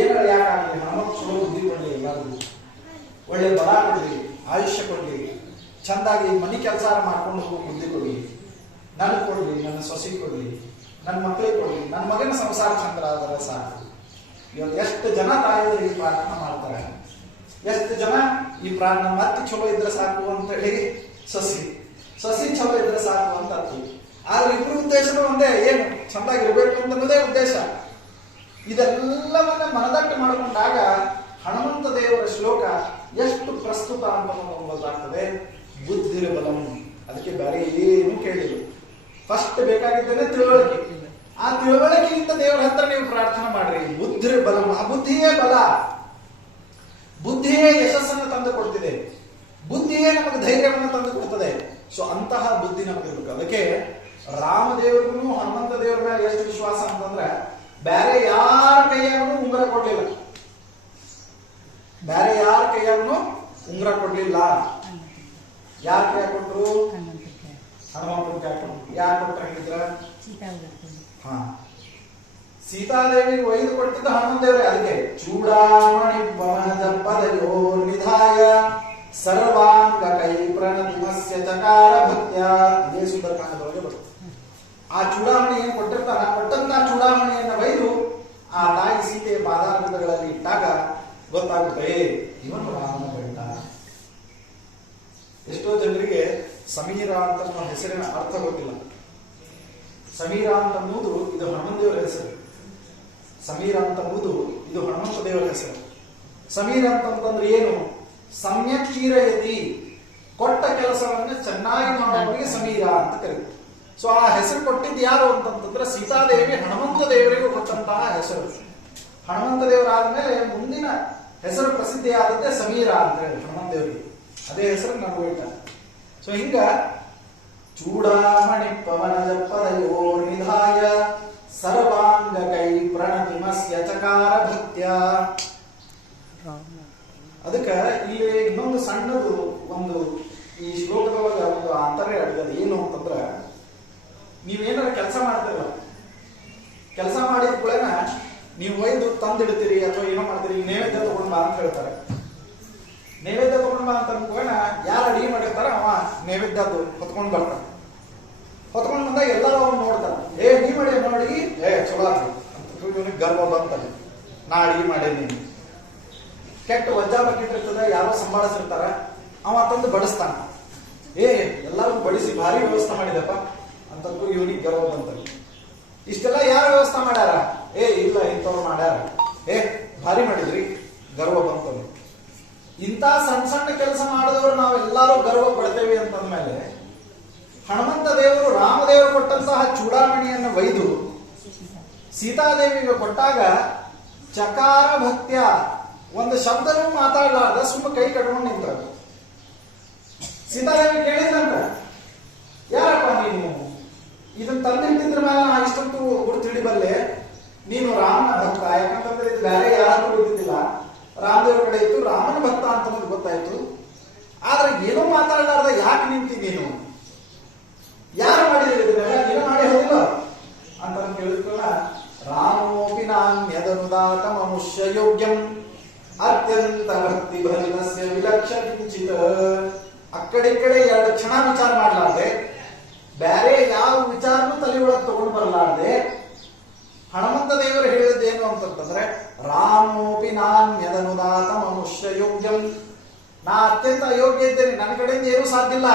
ಏನಾರ ಯಾಕಾಗಲಿ ಹನುಮಂತ ಚಲೋ ಬುದ್ಧಿ ಕೊಡ್ಲಿ, ಎಲ್ಲರಿಗೂ ಒಳ್ಳೆ ಬಲ ಕೊಡ್ಲಿ, ಆಯುಷ್ಯ ಕೊಡ್ಲಿ, ಚಂದಾಗಿ ಮನಿ ಕೆಲಸ ಮಾಡ್ಕೊಂಡು ಹೋಗೋ ಬುದ್ಧಿ ಕೊಡ್ಲಿ, ನನಗೆ ಕೊಡ್ಲಿ, ನನ್ನ ಸೊಸಿ ಕೊಡ್ಲಿ, ನನ್ನ ಮಕ್ಕಳಿಗೆ ಕೊಡ್ಲಿ, ನನ್ನ ಮಗನ ಸಂಸಾರ ಚಂದ್ರ ಆದ್ರೆ ಸಾಕು. ಇವತ್ತು ಎಷ್ಟು ಜನ ತಾಯಿಯರು ಈ ಪ್ರಾರ್ಥನೆ ಮಾಡ್ತಾರೆ, ಎಷ್ಟು ಜನ ಈ ಪ್ರಾರ್ಥನೆ ಮತ್ತೆ ಚಲೋ ಇದ್ರೆ ಸಾಕು ಅಂತ ಹೇಳಿ ಸಸಿ ಚಲೋ ಇದ್ರೆ ಸಾಕು ಅಂತ ಅರ್ಥ. ಆದ್ರೆ ಇಬ್ಬರು ಉದ್ದೇಶನೂ ಒಂದೇ, ಏನು ಚಂದಾಗಿರ್ಬೇಕು ಅಂತನ್ನೋದೇ ಉದ್ದೇಶ. ಇದೆಲ್ಲವನ್ನ ಮನದಟ್ಟು ಮಾಡಿಕೊಂಡಾಗ ಹನುಮಂತ ದೇವರ ಶ್ಲೋಕ ಎಷ್ಟು ಪ್ರಸ್ತುತ ಅಂತ ಗೊತ್ತಾಗ್ತದೆ. ಬುದ್ಧಿರ ಬಲಂ, ಅದಕ್ಕೆ ಬೇರೆ ಏನು ಕೇಳಿಲ್ಲ. ಫಸ್ಟ್ ಬೇಕಾಗಿದ್ದೇನೆ ತಿಳುವಳಿಕೆ. ಆ ತಿಳುವಳಿಕೆಯಿಂದ ದೇವರ ಹತ್ರ ನೀವು ಪ್ರಾರ್ಥನೆ ಮಾಡ್ರಿ. ಬುದ್ಧಿರ ಬಲಂ, ಆ ಬುದ್ಧಿಯೇ ಬಲ, ಬುದ್ಧಿಯೇ ಯಶಸ್ಸನ್ನು ತಂದು ಕೊಡ್ತಿದೆ, ಬುದ್ಧಿಯೇ ನಮಗೆ ಧೈರ್ಯವನ್ನು ತಂದು ಕೊಡ್ತದೆ. ಸೊ ಅಂತಹ ಬುದ್ಧಿ ನಮಗಿರ್ಬೇಕು. ಅದಕ್ಕೆ ರಾಮದೇವರಿಗೂ ಹನುಮಂತ ದೇವರ ಮೇಲೆ ಎಷ್ಟು ವಿಶ್ವಾಸ ಅಂತಂದ್ರೆ, ಬೇರೆ ಯಾರ ಕೈಯಾಗೂ ಉಂಗುರ ಕೊಡ್ಲಿಲ್ಲ, ಬೇರೆ ಯಾರ ಕೈಯಾಗೂ ಉಂಗುರ ಕೊಡ್ಲಿಲ್ಲ. ಯಾರ ಕೈ ಕೊಟ್ರು? ಹನುಮಂತನ ಕೈ ಕೊಟ್ರು. ಯಾರು ಕೊಟ್ಟಂಗಿದ್ರ? ಸೀತಾದೇವಿಗೆ ಒಯ್ದು ಕೊಟ್ಟಿದ್ದ ಹನುಮಂತ ದೇವರೇ. ಅದಕ್ಕೆ ಚೂಡಾಮಣಿ ಪವನದ ಪದಯೋ ನಿಧಾಯ ಸರ್ವಾಂಗ ಕೈ ಪ್ರಣತಿಮಸ್ಯ ಚಕಾರ ಭಕ್ತ್ಯ. ಇದೇ ಸುಂದರಕಾಂಡದೊಳಗೆ ಬರ್ತದೆ. ಆ ಚೂಡಾಮಣಿ ಏನ್ ಕೊಟ್ಟಿರ್ತಾರ, ಕೊಟ್ಟಂತ ಚೂಡಾಮಣಿಯನ್ನ ಒಯ್ದು ಆ ತಾಯಿ ಸೀತೆಯ ಪಾದಾರಗಳಲ್ಲಿ ಇಟ್ಟಾಗ ಗೊತ್ತಾಗುತ್ತೆ ಇವನು ರಾಮನ ಗಂಡ. ಎಷ್ಟೋ ಜನರಿಗೆ ಸಮೀರ ಅಂತ ಹೆಸರಿನ ಅರ್ಥ ಗೊತ್ತಿಲ್ಲ. ಸಮೀರ ಅಂತ ಅನ್ನುವುದು ಇದು ಹನುಮಂತ ದೇವರ ಹೆಸರು. ಸಮೀರ ಅಂತ ಅನ್ನುವುದು ಇದು ಹನುಮಂತ ದೇವರ ಹೆಸರು. ಸಮೀರ ಅಂತಂದ್ರೆ ಏನು? ಸಮ್ಯಕ್ ಕ್ಷೀರಯತಿ, ಕೊಟ್ಟ ಕೆಲಸವನ್ನು ಚೆನ್ನಾಗಿ ಮಾಡೋರಿಗೆ ಸಮೀರ ಅಂತ ಕರೀತಾರೆ. ಸೊ ಆ ಹೆಸರು ಕೊಟ್ಟಿದ್ದು ಯಾರು ಅಂತಂತಂದ್ರೆ ಸೀತಾದೇವಿ ಹನುಮಂತ ದೇವರಿಗೂ ಕೊಟ್ಟಂತಹ ಹೆಸರು. ಹನುಮಂತ ದೇವರಾದ್ಮೇಲೆ ಮುಂದಿನ ಹೆಸರು ಪ್ರಸಿದ್ಧಿಯಾದದ್ದೇ ಸಮೀರ ಅಂತ ಹೇಳಿ ಹನುಮಂತ ದೇವರಿಗೆ. ಅದೇ ಹೆಸರು ನಮಗೂ ಇಟ್ಟ. ಸೊ ಹಿಂಗ ಚೂಡಾಮಣಿ ಪವನದ ಪದಯೋ ನಿಧಾಯ ಸರ್ವಾಂಗ ಕೈ ಪ್ರಣತಿಮಸ್ಯ ಚಕಾರ ಭಕ್ತ್ಯ. ಅದಕ್ಕೆ ಇಲ್ಲಿ ಇನ್ನೊಂದು ಸಣ್ಣದು ಒಂದು ಈ ಶ್ಲೋಕದೊಳಗ ಒಂದು ಆಂತರ್ಯ ಅಡ್ಗದ ಏನು ಅಂತಂದ್ರ, ನೀವೇನಾರ ಕೆಲಸ ಮಾಡ್ತಿರಲ್ಲ, ಕೆಲಸ ಮಾಡಿದ ಕೂಡನ ನೀವು ಒಯ್ದು ತಂದಿಡ್ತೀರಿ ಅಥವಾ ಏನೋ ಮಾಡ್ತೀರಿ, ನೈವೇದ್ಯ ತಗೊಂಡ್ ಬಾ ಅಂತ ಹೇಳ್ತಾರೆ. ನೈವೇದ್ಯ ತಗೊಂಡ್ ಬಾ ಅಂತ ಅನ್ಕೋಣ, ಯಾರು ಅಡಿಗೆ ಮಾಡಿರ್ತಾರ ಅವ ನೈವೇದ್ಯದ್ದು ಹೊತ್ಕೊಂಡ್ ಬರ್ತಾನೆ. ಹೊತ್ಕೊಂಡ್ ಬಂದಾಗ ಎಲ್ಲರೂ ಅವ್ನು ನೋಡ್ತಾನೆ, ನೀ ಮಾಡಿ ನೋಡಿ ಚಲೋ ಆತ ಅಂತ ಇವನಿಗೆ ಗರ್ವ ಬಂತಾನೆ, ನಾ ಅಡಿಗೆ ಮಾಡೇನಿ. ಕೆಟ್ಟ ವಜ್ಜಾ ಬಕ್ಕಿಟ್ಟಿರ್ತದ, ಯಾರೋ ಸಂಭಾಳಿಸಿರ್ತಾರ, ಅವ ತಂದು ಬಡಿಸ್ತಾನ. ಎಲ್ಲರಿಗೂ ಬಡಿಸಿ ಭಾರಿ ವ್ಯವಸ್ಥೆ ಮಾಡಿದಪ್ಪ ಅಂತ ಇವನಿಗೆ ಗರ್ವ ಬಂತಾನೆ. ಇಷ್ಟೆಲ್ಲ ಯಾರು ವ್ಯವಸ್ಥೆ ಮಾಡ್ಯಾರ? ಇಲ್ಲ ಇಂಥವ್ರು ಮಾಡ್ಯಾರ. ಭಾರಿ ಮಾಡಿದ್ರಿ, ಗರ್ವ ಬಂತದೆ. ಇಂಥ ಸಣ್ಣ ಸಣ್ಣ ಕೆಲಸ ಮಾಡಿದವರು ನಾವೆಲ್ಲರೂ ಗರ್ವ ಪಡ್ತೇವೆ ಅಂತಂದ್ಮೇಲೆ ಹನುಮಂತ ದೇವರು ರಾಮದೇವರು ಕೊಟ್ಟಂತಹ ಚೂಡಾಮಣಿಯನ್ನು ಒಯ್ದು ಸೀತಾದೇವಿಗೆ ಕೊಟ್ಟಾಗ ಚಕಾರ ಭಕ್ತ್ಯ, ಒಂದು ಶಬ್ದನೂ ಮಾತಾಡಲಾರ್ದ ಸುಮ್ಮ ಕೈ ಕಟ್ಕೊಂಡು ನಿಂತ. ಸೀತಾದೇವಿ ಕೇಳಿದ್ರಂತ, ಯಾರಪ್ಪ ನೀನು ಇದನ್ನ ತಂದಿಟ್ಟಿದ್ರ ಮೇಲೆ ನಾ ಇಷ್ಟೊಂದು ಗುರುತು ಹಿಡಿಬಲ್ಲೆ, ನೀನು ರಾಮನ ಭಕ್ತ. ಯಾಕಂತಂದ್ರೆ ಇದು ಬೇರೆ ಯಾರು ಗೊತ್ತಿದ್ದಿಲ್ಲ, ರಾಮದೇವ್ರ ಕಡೆ ಇತ್ತು, ರಾಮನ ಭಕ್ತ ಅಂತ ಗೊತ್ತಾಯ್ತು. ಆದ್ರೆ ಏನೋ ಮಾತಾಡಲಾರ್ದ ಯಾಕೆ ನಿಂತಿ ನೀನು? ಯಾರು ಮಾಡಿದಿರಿ ಇದನ್ನೆಲ್ಲ? ನೀನು ಮಾಡಿ ಹೋಗಿಲ್ಲ ಅಂತ ಕೇಳಿದ್ರಲ್ಲ. ರಾಮೋಪಿ ನಾನ್ಯದನುದಾತ ಮನುಷ್ಯ ಯೋಗ್ಯಂ ಅತ್ಯಂತ ಭಕ್ತಿ ಭಜನಸ್ಯ ವಿಲಕ್ಷ ಕಿಂಚಿತ್. ಅಕ್ಕಡೆ ಈ ಕಡೆ ಎರಡು ಕ್ಷಣ ವಿಚಾರ ಮಾಡಲಾರ್ದೆ ಬೇರೆ ಯಾವ ವಿಚಾರನೂ ತಲೆ ಒಳಗೆ ತಗೊಂಡು ಬರಲಾರ್ದೆ ಹನುಮಂತ ದೇವರು ಹೇಳಿದ್ದೇನು ಅಂತಂತಂದ್ರೆ ರಾಮೋಪಿ ನಾನ್ಯದನುದಾತ ಮನುಷ್ಯ ಯೋಗ್ಯಂ, ನಾ ಅತ್ಯಂತ ಅಯೋಗ್ಯ ಇದ್ದೇನೆ, ನನ್ನ ಕಡೆಯಿಂದ ಏನೂ ಸಾಧ್ಯ ಇಲ್ಲ,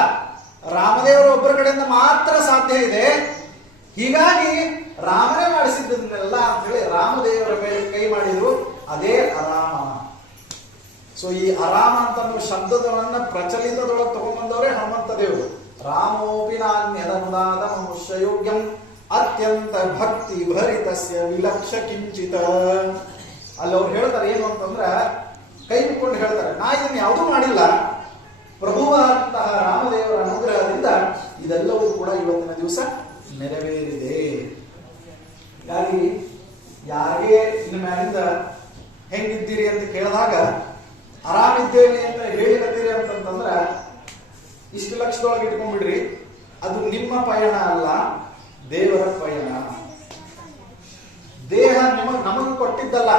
ರಾಮದೇವರ ಒಬ್ಬರ ಕಡೆಯಿಂದ ಮಾತ್ರ ಸಾಧ್ಯ ಇದೆ. ಹೀಗಾಗಿ ರಾಮನೇ ಮಾಡಿಸಿದ್ದನ್ನೆಲ್ಲ ಅಂತ ಹೇಳಿ ರಾಮದೇವರ ಮೇಲೆ ಕೈ ಮಾಡಿದ್ರು. ಅದೇ ಅರಾಮ. ಸೊ ಈ ಅರಾಮ ಅಂತ ಶಬ್ದದವನ್ನ ಪ್ರಚಲಿತದೊಳಗೆ ತಗೊಂಡ್ಬಂದವರೇ ಹನುಮಂತ ದೇವರು. ರಾಮೋಪಿ ನಾನ್ಯದನುದಾತ ಮನುಷ್ಯ ಯೋಗ್ಯಂ ಅತ್ಯಂತ ಭಕ್ತಿ ಭರಿತಸ್ಯ ವಿಲಕ್ಷ ಕಿಂಚಿತ. ಅಲ್ಲಿ ಅವ್ರು ಹೇಳ್ತಾರೆ ಏನು ಅಂತಂದ್ರ, ಕೈ ಮುಕ್ಕೊಂಡು ಹೇಳ್ತಾರೆ, ನಾ ಇದನ್ನ ಯಾವುದೂ ಮಾಡಿಲ್ಲ, ಪ್ರಭುವಾದಂತಹ ರಾಮದೇವರ ಅನುಗ್ರಹದಿಂದ ಇದೆಲ್ಲವೂ ಕೂಡ ಇವತ್ತಿನ ದಿವಸ ನೆರವೇರಿದೆ. ಹೀಗಾಗಿ ಯಾರಿಗೆ ಇನ್ನು ಮ್ಯಾಲಿಂದ ಹೆಂಗಿದ್ದೀರಿ ಅಂತ ಕೇಳಿದಾಗ ಆರಾಮಿದ್ದೇನೆ ಅಂತ ಹೇಳಿಕತ್ತೀರಿ ಅಂತಂತಂದ್ರ ಇಷ್ಟು ಲಕ್ಷದೊಳಗೆ ಇಟ್ಕೊಂಡ್ಬಿಡ್ರಿ, ಅದು ನಿಮ್ಮ ಪಯಣ ಅಲ್ಲ, ದೇವರ ಪಯಣ. ದೇಹ ನಮಗ ಕೊಟ್ಟಿದ್ದಲ್ಲ,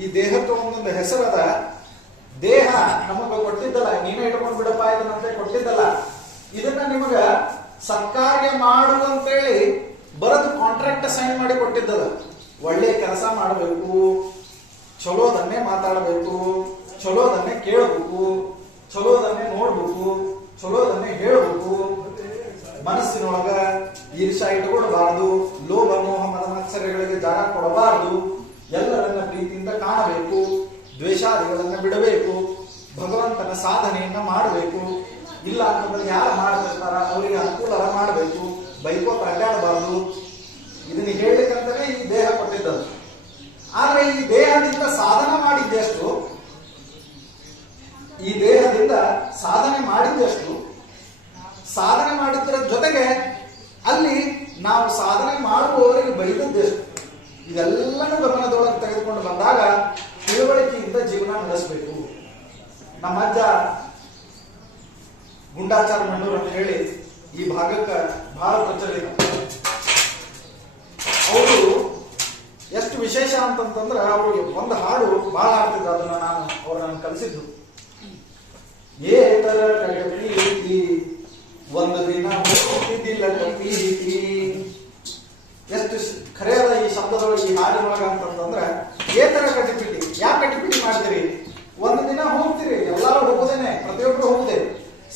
ಈ ದೇಹಕ್ಕೆ ಒಂದೊಂದು ಹೆಸರದ, ದೇಹ ನಮಗ ಕೊಟ್ಟಿದ್ದಲ್ಲ, ನೀವೇ ಇಟ್ಕೊಂಡ್ ಬಿಡಪ್ಪ ಇದನ್ನಂತೆ ಕೊಟ್ಟಿದ್ದಲ್ಲ, ಇದನ್ನ ನಿಮಗ ಸತ್ಕಾರ್ಯ ಮಾಡು ಅಂತೇಳಿ ಬರೆದು ಕಾಂಟ್ರಾಕ್ಟ್ ಸೈನ್ ಮಾಡಿ ಕೊಟ್ಟಿದ್ದದ. ಒಳ್ಳೆ ಕೆಲಸ ಮಾಡಬೇಕು, ಚಲೋದನ್ನೇ ಮಾತಾಡಬೇಕು, ಚಲೋದನ್ನೇ ಕೇಳಬೇಕು, ಚಲೋದನ್ನೇ ನೋಡ್ಬೇಕು, ಚಲೋದನ್ನೇ ಹೇಳಬೇಕು, ಮನಸ್ಸಿನೊಳಗ ಈರ್ಷಾ ಇಟ್ಕೊಳ್ಬಾರ್ದು, ಲೋಭ ಮೋಹ ಮದ ಮತ್ಸರಗಳಿಗೆ ಜಾಗ ಕೊಡಬಾರದು, ಎಲ್ಲರನ್ನ ಪ್ರೀತಿಯಿಂದ ಕಾಣಬೇಕು, ದ್ವೇಷಾದಿಗಳನ್ನ ಬಿಡಬೇಕು, ಭಗವಂತನ ಸಾಧನೆಯನ್ನ ಮಾಡಬೇಕು. ಇಲ್ಲ ಅಂತಂದ್ರೆ ಯಾರು ಮಾಡ್ತಿರ್ತಾರ ಅವರಿಗೆ ಅನುಕೂಲ ಮಾಡಬೇಕು, ಬೈಕೋತ ಅಡ್ಡಾಡಬಾರ್ದು. ಇದನ್ನ ಹೇಳಲಿಕ್ಕಂತಾನೆ ಈ ದೇಹ ಕೊಟ್ಟಿದ್ದದು. ಆದ್ರೆ ಈ ದೇಹದಿಂದ ಸಾಧನೆ ಮಾಡಿದ್ದೆಷ್ಟು, ಈ ದೇಹದಿಂದ ಸಾಧನೆ ಮಾಡಿದ್ದೆಷ್ಟು, ಸಾಧನೆ ಮಾಡಿದ್ದರ ಜೊತೆಗೆ ಅಲ್ಲಿ ನಾವು ಸಾಧನೆ ಮಾಡುವವರಿಗೆ ಬೈದದ್ದೆಷ್ಟು, ಇದೆಲ್ಲನೂ ಗಮನದೊಳಗೆ ತೆಗೆದುಕೊಂಡು ಬಂದಾಗ ತಿಳುವಳಿಕೆಯಿಂದ ಜೀವನ ನಡೆಸಬೇಕು. ನಮ್ಮ ಅಜ್ಜ ಗುಂಡಾಚಾರ ಮಂಡೂರ್ ಅಂತ ಹೇಳಿ ಈ ಭಾಗಕ್ಕೆ ಬಹಳ ಪ್ರಚಲಿತ. ಅವರು ಎಷ್ಟು ವಿಶೇಷ ಅಂತಂತಂದ್ರೆ ಅವ್ರಿಗೆ ಒಂದು ಹಾಡು ಬಹಳ ಆಗ್ತಿದ್ರು, ಅದನ್ನ ನಾನು ಕಲಿಸಿದ್ದು. ಏತರ ಪ್ರೀತಿ ಒಂದು ದಿನ ಹೋಗ್ತಿದ್ದಿಲ್ಲ ಪ್ರೀತಿ. ಎಷ್ಟು ಖರೆಯಾದ ಈ ಶಬ್ದದೊಳಗೆ ಈ ಹಾಡಿನೊಳಗ ಅಂತಂದ್ರೆ, ಏತರ ಕಟ್ಟಿಪಿಟಿ, ಯಾಕೆ ಕಟ್ಟಿಪಿಟಿ ಮಾಡ್ತೀರಿ? ಒಂದು ದಿನ ಹೋಗ್ತೀರಿ, ಎಲ್ಲರೂ ಹೋಗುದೇನೆ, ಪ್ರತಿಯೊಬ್ರು ಹೋಗುದೇನೆ.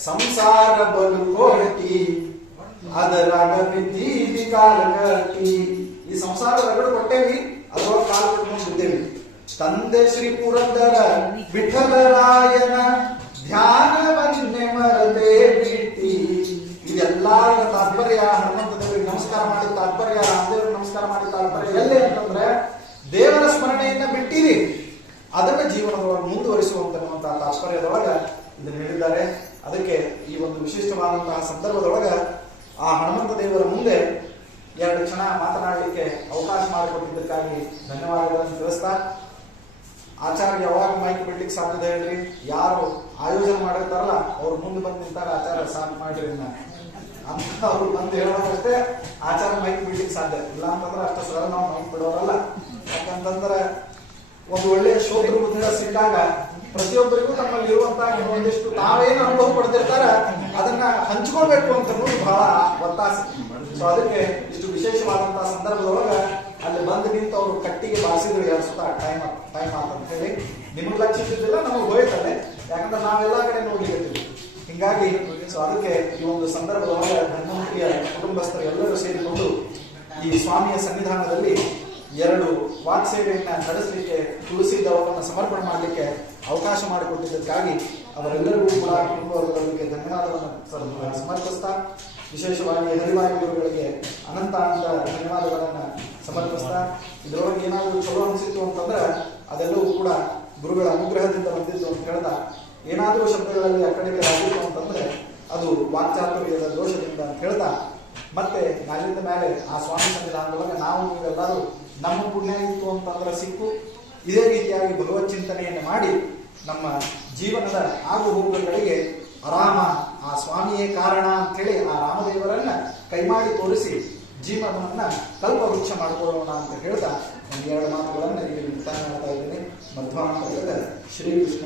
ಸಂಸಾರ ಬಲು ಕೋಟಿ ಅದರಾಗ ಬಿದ್ದೀವಿ ಕಾಲ ಕಟ್ಟಿ. ಈ ಸಂಸಾರ ರಗಡು ಕೊಟ್ಟೇವಿ, ಅದರೊಳಗೆ ಕಾಲು ಕಟ್ಕೊಂಡು ಬಿದ್ದೇವಿ. ತಂದೆ ಶ್ರೀ ಪುರಂದರ ವಿಠಲರಾಯನ ಧ್ಯಾನವನ್ನೇ ಮರದೇ ಬಿಟ್ಟಿ. ಇದೆಲ್ಲರ ತಾತ್ಪರ್ಯ, ಹನುಮಂತ ದೇವರಿಗೆ ನಮಸ್ಕಾರ ಮಾಡಿದ ತಾತ್ಪರ್ಯ, ರಾಮದೇವರಿಗೆ ನಮಸ್ಕಾರ ಮಾಡಿದ ತಾತ್ಪರ್ಯ ಎಲ್ಲೇ ಅಂತಂದ್ರೆ ದೇವರ ಸ್ಮರಣೆಯನ್ನ ಬಿಟ್ಟಿರಿ, ಅದನ್ನ ಜೀವನದೊಳಗೆ ಮುಂದುವರಿಸುವಂತ ತಾತ್ಪರ್ಯದೊಳಗ ಇದನ್ನು ಹೇಳಿದ್ದಾರೆ. ಅದಕ್ಕೆ ಈ ಒಂದು ವಿಶಿಷ್ಟವಾದಂತಹ ಸಂದರ್ಭದೊಳಗ ಆ ಹನುಮಂತ ದೇವರ ಮುಂದೆ 2 ಕ್ಷಣ ಮಾತನಾಡಲಿಕ್ಕೆ ಅವಕಾಶ ಮಾಡಿಕೊಟ್ಟಿದ್ದಕ್ಕಾಗಿ ಧನ್ಯವಾದಗಳನ್ನು ತಿಳಿಸ್ತಾ, ಆಚಾರ್ಯ ಯಾವಾಗ ಮೈಕ್ ಬಿಡ್ಲಿಕ್ಕೆ ಸಾಧ್ಯತೆ ಹೇಳ್ರಿ, ಯಾರು ಆಯೋಜನೆ ಮಾಡಿರ್ತಾರಲ್ಲ ಅವ್ರು ಮುಂದೆ ಬಂದು ನಿಂತಾಗ ಆಚಾರ ಸಾಧನೆ ಮಾಡ್ರಿ ಅಂತ ಅವ್ರು ಬಂದು ಹೇಳೋದಷ್ಟೇ ಆಚಾರ ಮೈಕ್ ಬಿಡ್ಲಿಕ್ಕೆ ಸಾಧ್ಯ ಇಲ್ಲ. ಅಂತಂದ್ರೆ ಅಷ್ಟು ಸರಳ ನಾವು ಮೈಕ್ ಬಿಡೋರಲ್ಲ. ಯಾಕಂತಂದ್ರೆ ಒಂದು ಒಳ್ಳೆಯ ಶ್ರೋತೃ ಬುದ್ಧಿಯ ಸಿಕ್ಕಾಗ ಪ್ರತಿಯೊಬ್ಬರಿಗೂ ನಮ್ಮಲ್ಲಿ ಇರುವಂತಹ ಒಂದಿಷ್ಟು ತಾವೇನು ಅನುಭವ ಪಡ್ತಿರ್ತಾರ ಅದನ್ನ ಹಂಚ್ಕೊಳ್ಬೇಕು ಅಂತ ಬಹಳ ಒತ್ತಾಸೆ. ಸೊ ಅದಕ್ಕೆ ಇಷ್ಟು ವಿಶೇಷವಾದಂತಹ ಸಂದರ್ಭದೊಳಗ ಅಲ್ಲಿ ಬಂದು ನಿಂತು ಅವರು ಕಟ್ಟಿಗೆ ಬಾರಿಸಿದ್ರು 2 ಸುತ್ತ ಟೈಮ್ ಅಂತ ಹೇಳಿ. ನಿಮಗೆ ಲಕ್ಷಿಸಿದ್ದಿಲ್ಲ, ನಮಗೆ ಹೋಯ್ತದೆ, ಯಾಕಂದ್ರೆ ನಾವೆಲ್ಲಾ ಕಡೆ ನೋಡ್ಲಿಕ್ಕೆ. ಹಿಂಗಾಗಿ ಸೊ ಅದಕ್ಕೆ ಈ ಒಂದು ಸಂದರ್ಭದೊಳಗ ಧನ್ವಂತರಿಯ ಕುಟುಂಬಸ್ಥರು ಎಲ್ಲರೂ ಸೇರಿಕೊಂಡು ಈ ಸ್ವಾಮಿಯ ಸನ್ನಿಧಾನದಲ್ಲಿ 2 ವಾಕ್ಸೇವೆಯನ್ನ ನಡೆಸಲಿಕ್ಕೆ ತುಳಸಿ ದವವನ್ನು ಸಮರ್ಪಣೆ ಮಾಡಲಿಕ್ಕೆ ಅವಕಾಶ ಮಾಡಿಕೊಟ್ಟಿದ್ದಕ್ಕಾಗಿ ಅವರೆಲ್ಲರಿಗೂ ಕೂಡ ಕುಟುಂಬವರ್ಗಗಳಿಗೆ ಧನ್ಯವಾದವನ್ನು ಸಮರ್ಪಿಸ್ತಾ, ವಿಶೇಷವಾಗಿ ಹರಿವಾಯು ಗುರುಗಳಿಗೆ ಅನಂತ ಧನ್ಯವಾದಗಳನ್ನು ಸಮರ್ಪಿಸ್ತಾ, ಇದರೊಳಗೆ ಏನಾದರೂ ಚಲೋ ಅನಿಸಿತ್ತು ಅಂತಂದ್ರೆ ಅದೆಲ್ಲವೂ ಕೂಡ ಗುರುಗಳ ಅನುಗ್ರಹದಿಂದ ಬಂದಿದ್ದು ಅಂತ ಹೇಳ್ತಾ, ಏನಾದರೂ ಶಬ್ದಗಳಲ್ಲಿ ಆ ಕಡೆಗೆ ಆಗಿತ್ತು ಅಂತಂದ್ರೆ ಅದು ವಾಕ್ಚಾತುರ್ಯದ ದೋಷದಿಂದ ಅಂತ ಹೇಳ್ತಾ, ಮತ್ತೆ ನಾಳಿಂದ ಮೇಲೆ ಆ ಸ್ವಾಮಿ ಸನ್ನಿಧಾನದೊಳಗೆ ನಾವು ನೀವೆಲ್ಲರೂ ನಮ್ಮ ಪುಣ್ಯ ಇತ್ತು ಅಂತಂದ್ರೆ ಸಿಕ್ಕು ಇದೇ ರೀತಿಯಾಗಿ ಭಗವತ್ ಚಿಂತನೆಯನ್ನು ಮಾಡಿ ನಮ್ಮ ಜೀವನದ ಆಗು ಹೋಗುಗಳಿಗೆ ಆರಾಮ ಆ ಸ್ವಾಮಿಯೇ ಕಾರಣ ಅಂತೇಳಿ ಆ ರಾಮದೇವರನ್ನ ಕೈಮಾಡಿ ತೋರಿಸಿ ಜೀವನವನ್ನ ಕಲ್ಪವೃಕ್ಷ ಮಾಡಿಕೊಳ್ಳೋಣ ಅಂತ ಹೇಳ್ತಾ ಒಂದು 2 ಮಾತುಗಳನ್ನು ಇಲ್ಲಿ ಮುಕ್ತಾಯ ಮಾಡ್ತಾ ಇದ್ದೇನೆ. ಮಧ್ವಾಂತ ಶ್ರೀಕೃಷ್ಣ